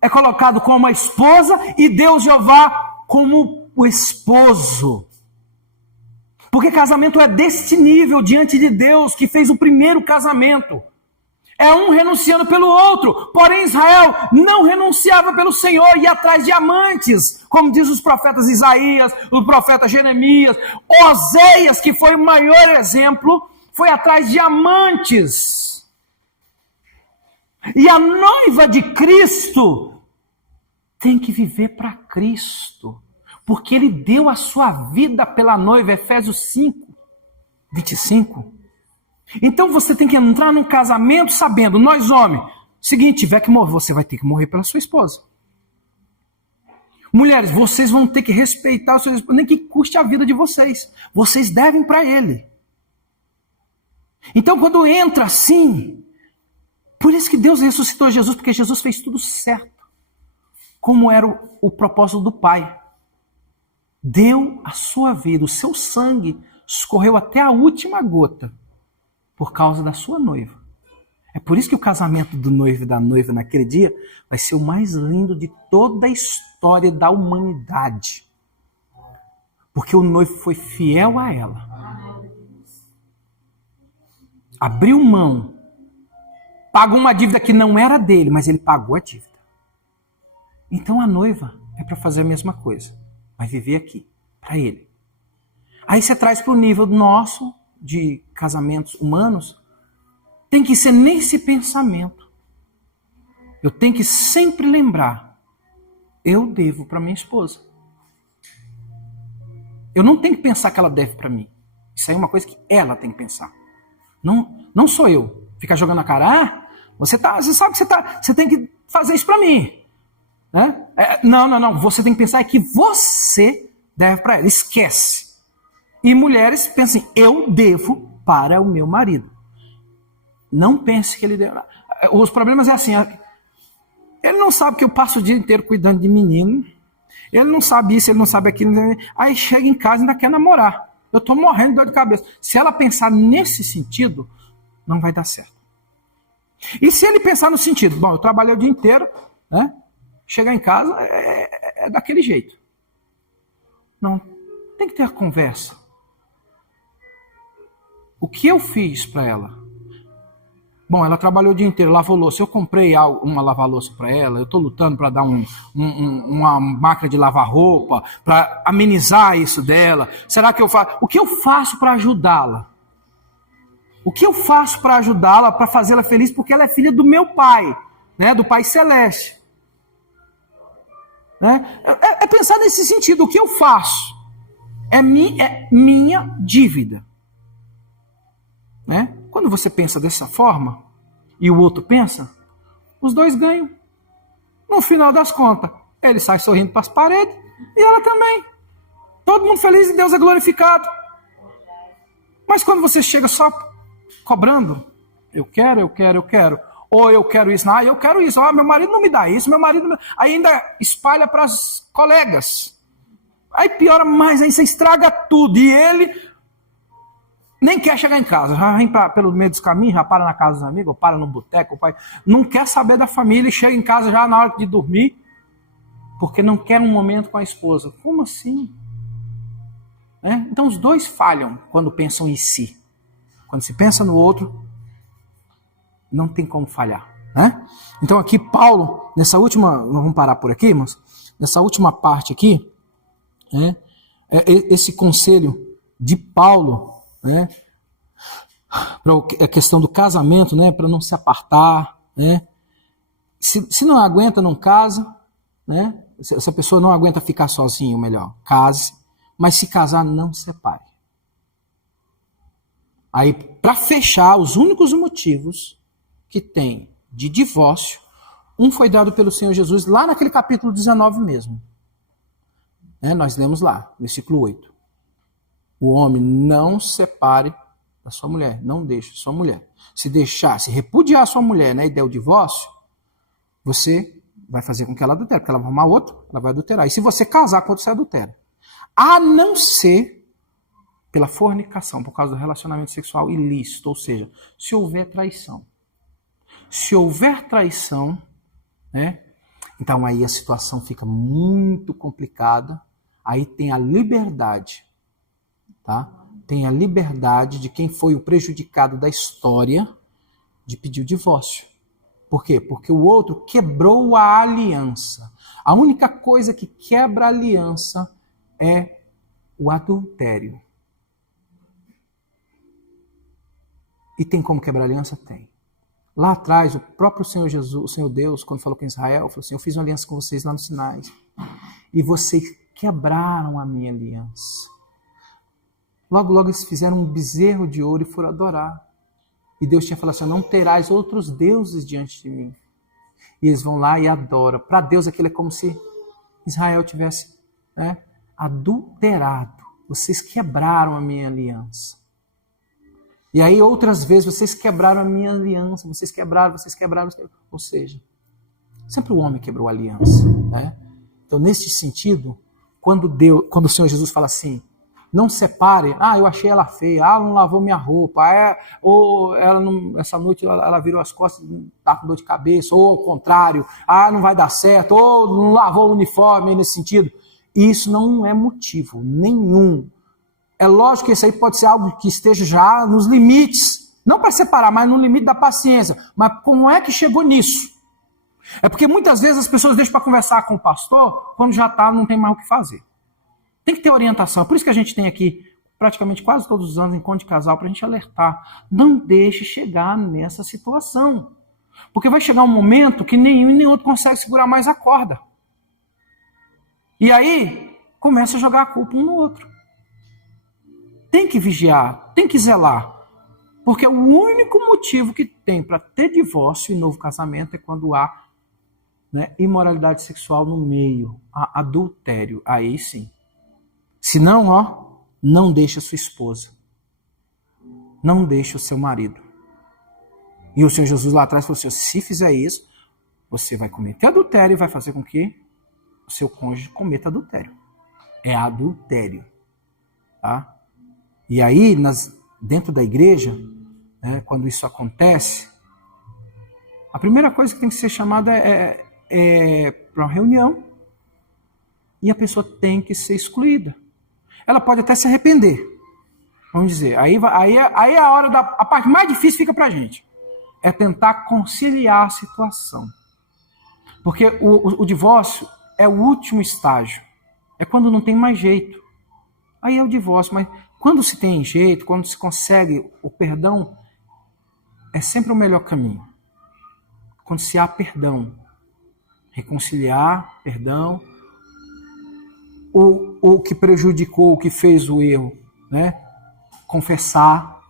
é colocado como a esposa e Deus Jeová como o esposo. Porque casamento é desse nível diante de Deus que fez o primeiro casamento. É um renunciando pelo outro. Porém Israel não renunciava pelo Senhor e ia atrás de amantes. Como diz os profetas Isaías, o profeta Jeremias. Oséias, que foi o maior exemplo, foi atrás de amantes. E a noiva de Cristo tem que viver para Cristo. Porque ele deu a sua vida pela noiva, Efésios 5, 25. Então você tem que entrar num casamento sabendo, nós homens, seguinte, tiver que morrer, você vai ter que morrer pela sua esposa. Mulheres, vocês vão ter que respeitar o seu esposo, nem que custe a vida de vocês. Vocês devem para ele. Então quando entra assim, por isso que Deus ressuscitou Jesus, porque Jesus fez tudo certo. Como era o propósito do Pai. Deu a sua vida, o seu sangue escorreu até a última gota por causa da sua noiva. É por isso que o casamento do noivo e da noiva naquele dia vai ser o mais lindo de toda a história da humanidade. Porque o noivo foi fiel a ela. Abriu mão. Pagou uma dívida que não era dele, mas ele pagou a dívida. Então a noiva é para fazer a mesma coisa. Vai viver aqui, para ele. Aí você traz para o nível nosso, de casamentos humanos, tem que ser nesse pensamento. Eu tenho que sempre lembrar, eu devo para minha esposa. Eu não tenho que pensar que ela deve para mim. Isso aí é uma coisa que ela tem que pensar. Não sou eu. Ficar jogando a cara, você sabe que você tem que fazer isso para mim. Né? Não. Você tem que pensar que você deve para ela. Esquece. E mulheres pensem, eu devo para o meu marido. Não pense que ele deu. Os problemas é assim, ele não sabe que eu passo o dia inteiro cuidando de menino, ele não sabe isso, ele não sabe aquilo, aí chega em casa e ainda quer namorar. Eu estou morrendo de dor de cabeça. Se ela pensar nesse sentido, não vai dar certo. E se ele pensar no sentido, bom, eu trabalhei o dia inteiro, né? Chegar em casa é daquele jeito. Não, tem que ter a conversa. O que eu fiz para ela? Bom, ela trabalhou o dia inteiro, lavou louça. Eu comprei uma lava-louça para ela, eu estou lutando para dar uma máquina de lavar roupa, para amenizar isso dela. Será que eu faço? O que eu faço para ajudá-la? O que eu faço para ajudá-la, para fazê-la feliz? Porque ela é filha do meu pai, né? Do Pai Celeste. Né? É pensar nesse sentido. O que eu faço é minha dívida. Né? Quando você pensa dessa forma e o outro pensa, os dois ganham. No final das contas, ele sai sorrindo para as paredes e ela também. Todo mundo feliz e Deus é glorificado. Mas quando você chega só cobrando, eu quero. Ou eu quero isso, eu quero isso. Meu marido não me dá isso, meu marido não... Aí ainda espalha para as colegas. Aí piora mais, aí você estraga tudo. E ele nem quer chegar em casa. Já vem pelo meio dos caminhos, já para na casa dos amigos, ou para no boteco. O pai não quer saber da família e chega em casa já na hora de dormir, porque não quer um momento com a esposa. Como assim? Então os dois falham quando pensam em si. Quando se pensa no outro, não tem como falhar. Né? Então aqui Paulo, nessa última, não vamos parar por aqui, mas nessa última parte aqui, esse conselho de Paulo, né, para a questão do casamento, né, para não se apartar, né, se não aguenta, não casa, né, se a pessoa não aguenta ficar sozinho, melhor, case, mas se casar, não separe. Aí, para fechar, os únicos motivos que tem de divórcio, um foi dado pelo Senhor Jesus lá naquele capítulo 19 mesmo. Nós lemos lá, versículo 8. O homem não separe da sua mulher, não deixe sua mulher. Se repudiar a sua mulher, né, e der o divórcio, você vai fazer com que ela adultere, porque ela vai arrumar outro, ela vai adulterar. E se você casar com outro, você adultera. A não ser pela fornicação, por causa do relacionamento sexual ilícito, ou seja, se houver traição. Se houver traição, né, então aí a situação fica muito complicada, aí tem a liberdade, tá? Tem a liberdade de quem foi o prejudicado da história de pedir o divórcio. Por quê? Porque o outro quebrou a aliança. A única coisa que quebra a aliança é o adultério. E tem como quebrar a aliança? Tem. Lá atrás, o próprio Senhor Jesus, o Senhor Deus, quando falou com Israel, falou assim, eu fiz uma aliança com vocês lá no Sinai. E vocês quebraram a minha aliança. Logo, logo eles fizeram um bezerro de ouro e foram adorar. E Deus tinha falado assim, não terás outros deuses diante de mim. E eles vão lá e adoram. Para Deus aquilo é como se Israel tivesse adulterado. Vocês quebraram a minha aliança. E aí outras vezes vocês quebraram a minha aliança, vocês quebraram. Ou seja, sempre o homem quebrou a aliança. Né? Então nesse sentido, quando o Senhor Jesus fala assim, não separe, eu achei ela feia, ela não lavou minha roupa, ou ela não, essa noite ela virou as costas, está com dor de cabeça, ou ao contrário, não vai dar certo, ou não lavou o uniforme nesse sentido. Isso não é motivo nenhum. É lógico que isso aí pode ser algo que esteja já nos limites, não para separar, mas no limite da paciência. Mas como é que chegou nisso? É porque muitas vezes as pessoas deixam para conversar com o pastor quando já não tem mais o que fazer. Tem que ter orientação. É por isso que a gente tem aqui, praticamente quase todos os anos, encontro de casal, para a gente alertar. Não deixe chegar nessa situação. Porque vai chegar um momento que nenhum nem outro consegue segurar mais a corda. E aí, começa a jogar a culpa um no outro. Tem que vigiar, tem que zelar. Porque o único motivo que tem para ter divórcio e novo casamento é quando há imoralidade sexual no meio, há adultério. Aí sim. Se não, não deixe a sua esposa. Não deixe o seu marido. E o Senhor Jesus lá atrás falou assim, se fizer isso, você vai cometer adultério e vai fazer com que o seu cônjuge cometa adultério. É adultério. Tá? E aí, dentro da igreja, né, quando isso acontece, a primeira coisa que tem que ser chamada é para uma reunião e a pessoa tem que ser excluída. Ela pode até se arrepender. Vamos dizer, aí é a hora a parte mais difícil fica para a gente. É tentar conciliar a situação. Porque o divórcio é o último estágio. É quando não tem mais jeito. Aí é o divórcio. Mas quando se tem jeito, quando se consegue o perdão, é sempre o melhor caminho. Quando se há perdão. Reconciliar, perdão. O que prejudicou, o que fez o erro, né? Confessar.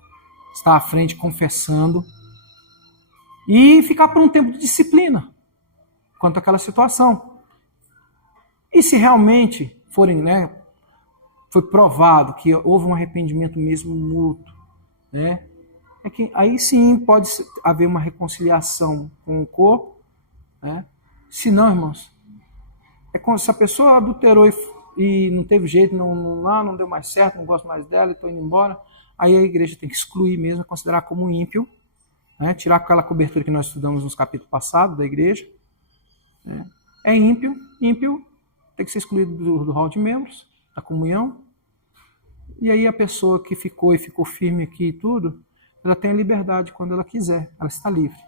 Estar à frente confessando. E ficar por um tempo de disciplina quanto àquela situação. E se realmente forem, né, foi provado que houve um arrependimento mesmo mútuo, né, aí sim pode haver uma reconciliação com o corpo, né? Se não, irmãos, se a pessoa adulterou e não teve jeito, não deu mais certo, não gosto mais dela e estou indo embora, aí a igreja tem que excluir mesmo, considerar como ímpio, né? Tirar aquela cobertura que nós estudamos nos capítulos passados da igreja. É ímpio tem que ser excluído do hall de membros, da comunhão. E aí a pessoa que ficou firme aqui e tudo, ela tem a liberdade quando ela quiser, ela está livre.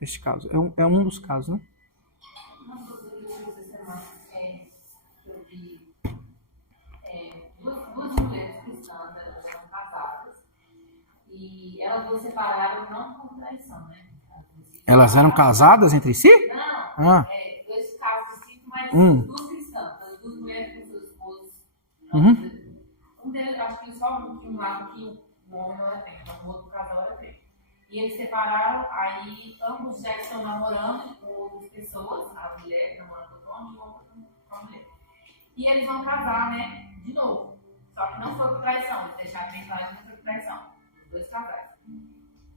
Neste caso, é um dos casos, né? Uma coisa que eu fiz essa semana que eu vi duas mulheres cristãs, elas eram casadas, e elas duas separaram não por traição, né? Elas eram casadas entre si? Não, dois casos distintos, mas duas cristãs, as duas mulheres com seus esposos. Um deles, acho que só um lado que o homem não era crente, mas o outro casal era crente. E eles separaram, aí ambos já estão namorando com outras pessoas, a mulher namorando com o homem e o homem com a mulher. E eles vão casar, né, de novo. Só que não foi por traição, eles deixaram bem claro que não foi por traição. Os dois casais.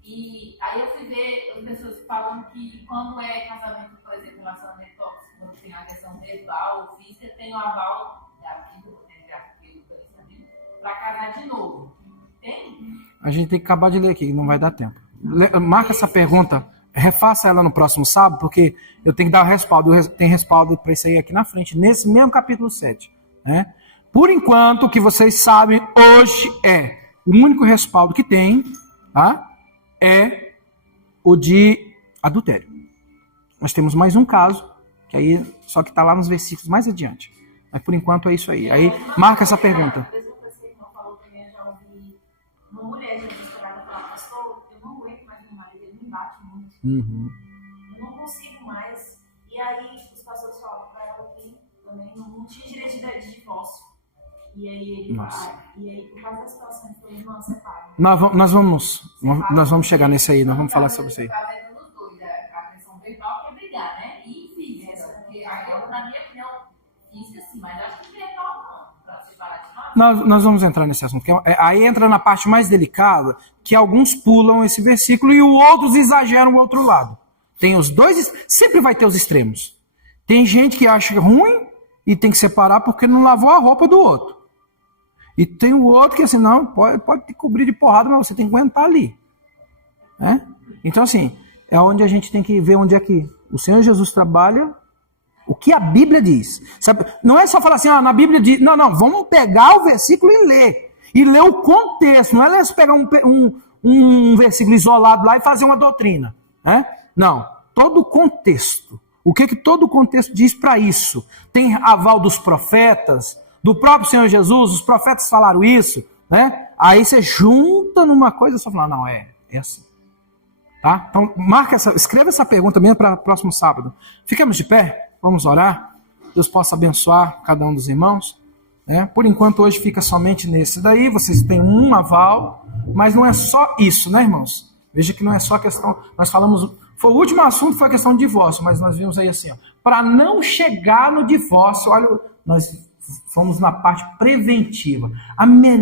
E aí eu fui ver as pessoas falando que quando é casamento, por exemplo, relacionamento tóxico, quando tem a questão verbal, física, tem o aval para casar de novo. Tem? A gente tem que acabar de ler aqui, não vai dar tempo. Marca essa pergunta, refaça ela no próximo sábado, porque eu tenho que dar respaldo. Tem respaldo para isso aí aqui na frente, nesse mesmo capítulo 7. Né? Por enquanto, o que vocês sabem hoje o único respaldo que tem, tá? É o de adultério. Nós temos mais um caso, que aí só que está lá nos versículos mais adiante. Mas por enquanto é isso aí. Aí marca essa pergunta. A mesma coisa que o irmão falou também, eu já ouvi uma mulher já desesperada falar, pastor, eu não aguento mais meu marido, ele me bate muito. Eu não consigo mais. E aí os pastores falaram para ela que também não tinha direito de divórcio. E aí por causa da situação, ele falou, irmã, separa. Nós vamos chegar nesse aí, nós vamos falar sobre isso aí. A questão verbal que é brigar, né? E física. Porque na minha opinião, física sim, mas acho que verbal não, para separar de nós vamos entrar nesse assunto. Aí entra na parte mais delicada, que alguns pulam esse versículo e outros exageram o outro lado. Tem os dois, sempre vai ter os extremos. Tem gente que acha ruim e tem que separar porque não lavou a roupa do outro. E tem o outro que assim, não, pode te cobrir de porrada, mas você tem que aguentar ali. Né? Então assim, é onde a gente tem que ver onde é que o Senhor Jesus trabalha, o que a Bíblia diz. Sabe? Não é só falar assim, na Bíblia diz, não, vamos pegar o versículo e ler. E ler o contexto, não é pegar um versículo isolado lá e fazer uma doutrina. Né? Não, todo o contexto. O que todo o contexto diz para isso? Tem aval dos profetas, do próprio Senhor Jesus, os profetas falaram isso, né? Aí você junta numa coisa e só fala, não, é assim. Tá? Então, escreva essa pergunta mesmo para o próximo sábado. Ficamos de pé, vamos orar. Deus possa abençoar cada um dos irmãos. Né? Por enquanto, hoje fica somente nesse daí. Vocês têm um aval, mas não é só isso, né, irmãos? Veja que não é só questão. Nós falamos. O último assunto foi a questão do divórcio, mas nós vimos aí assim, para não chegar no divórcio, olha, nós fomos na parte preventiva. A melhor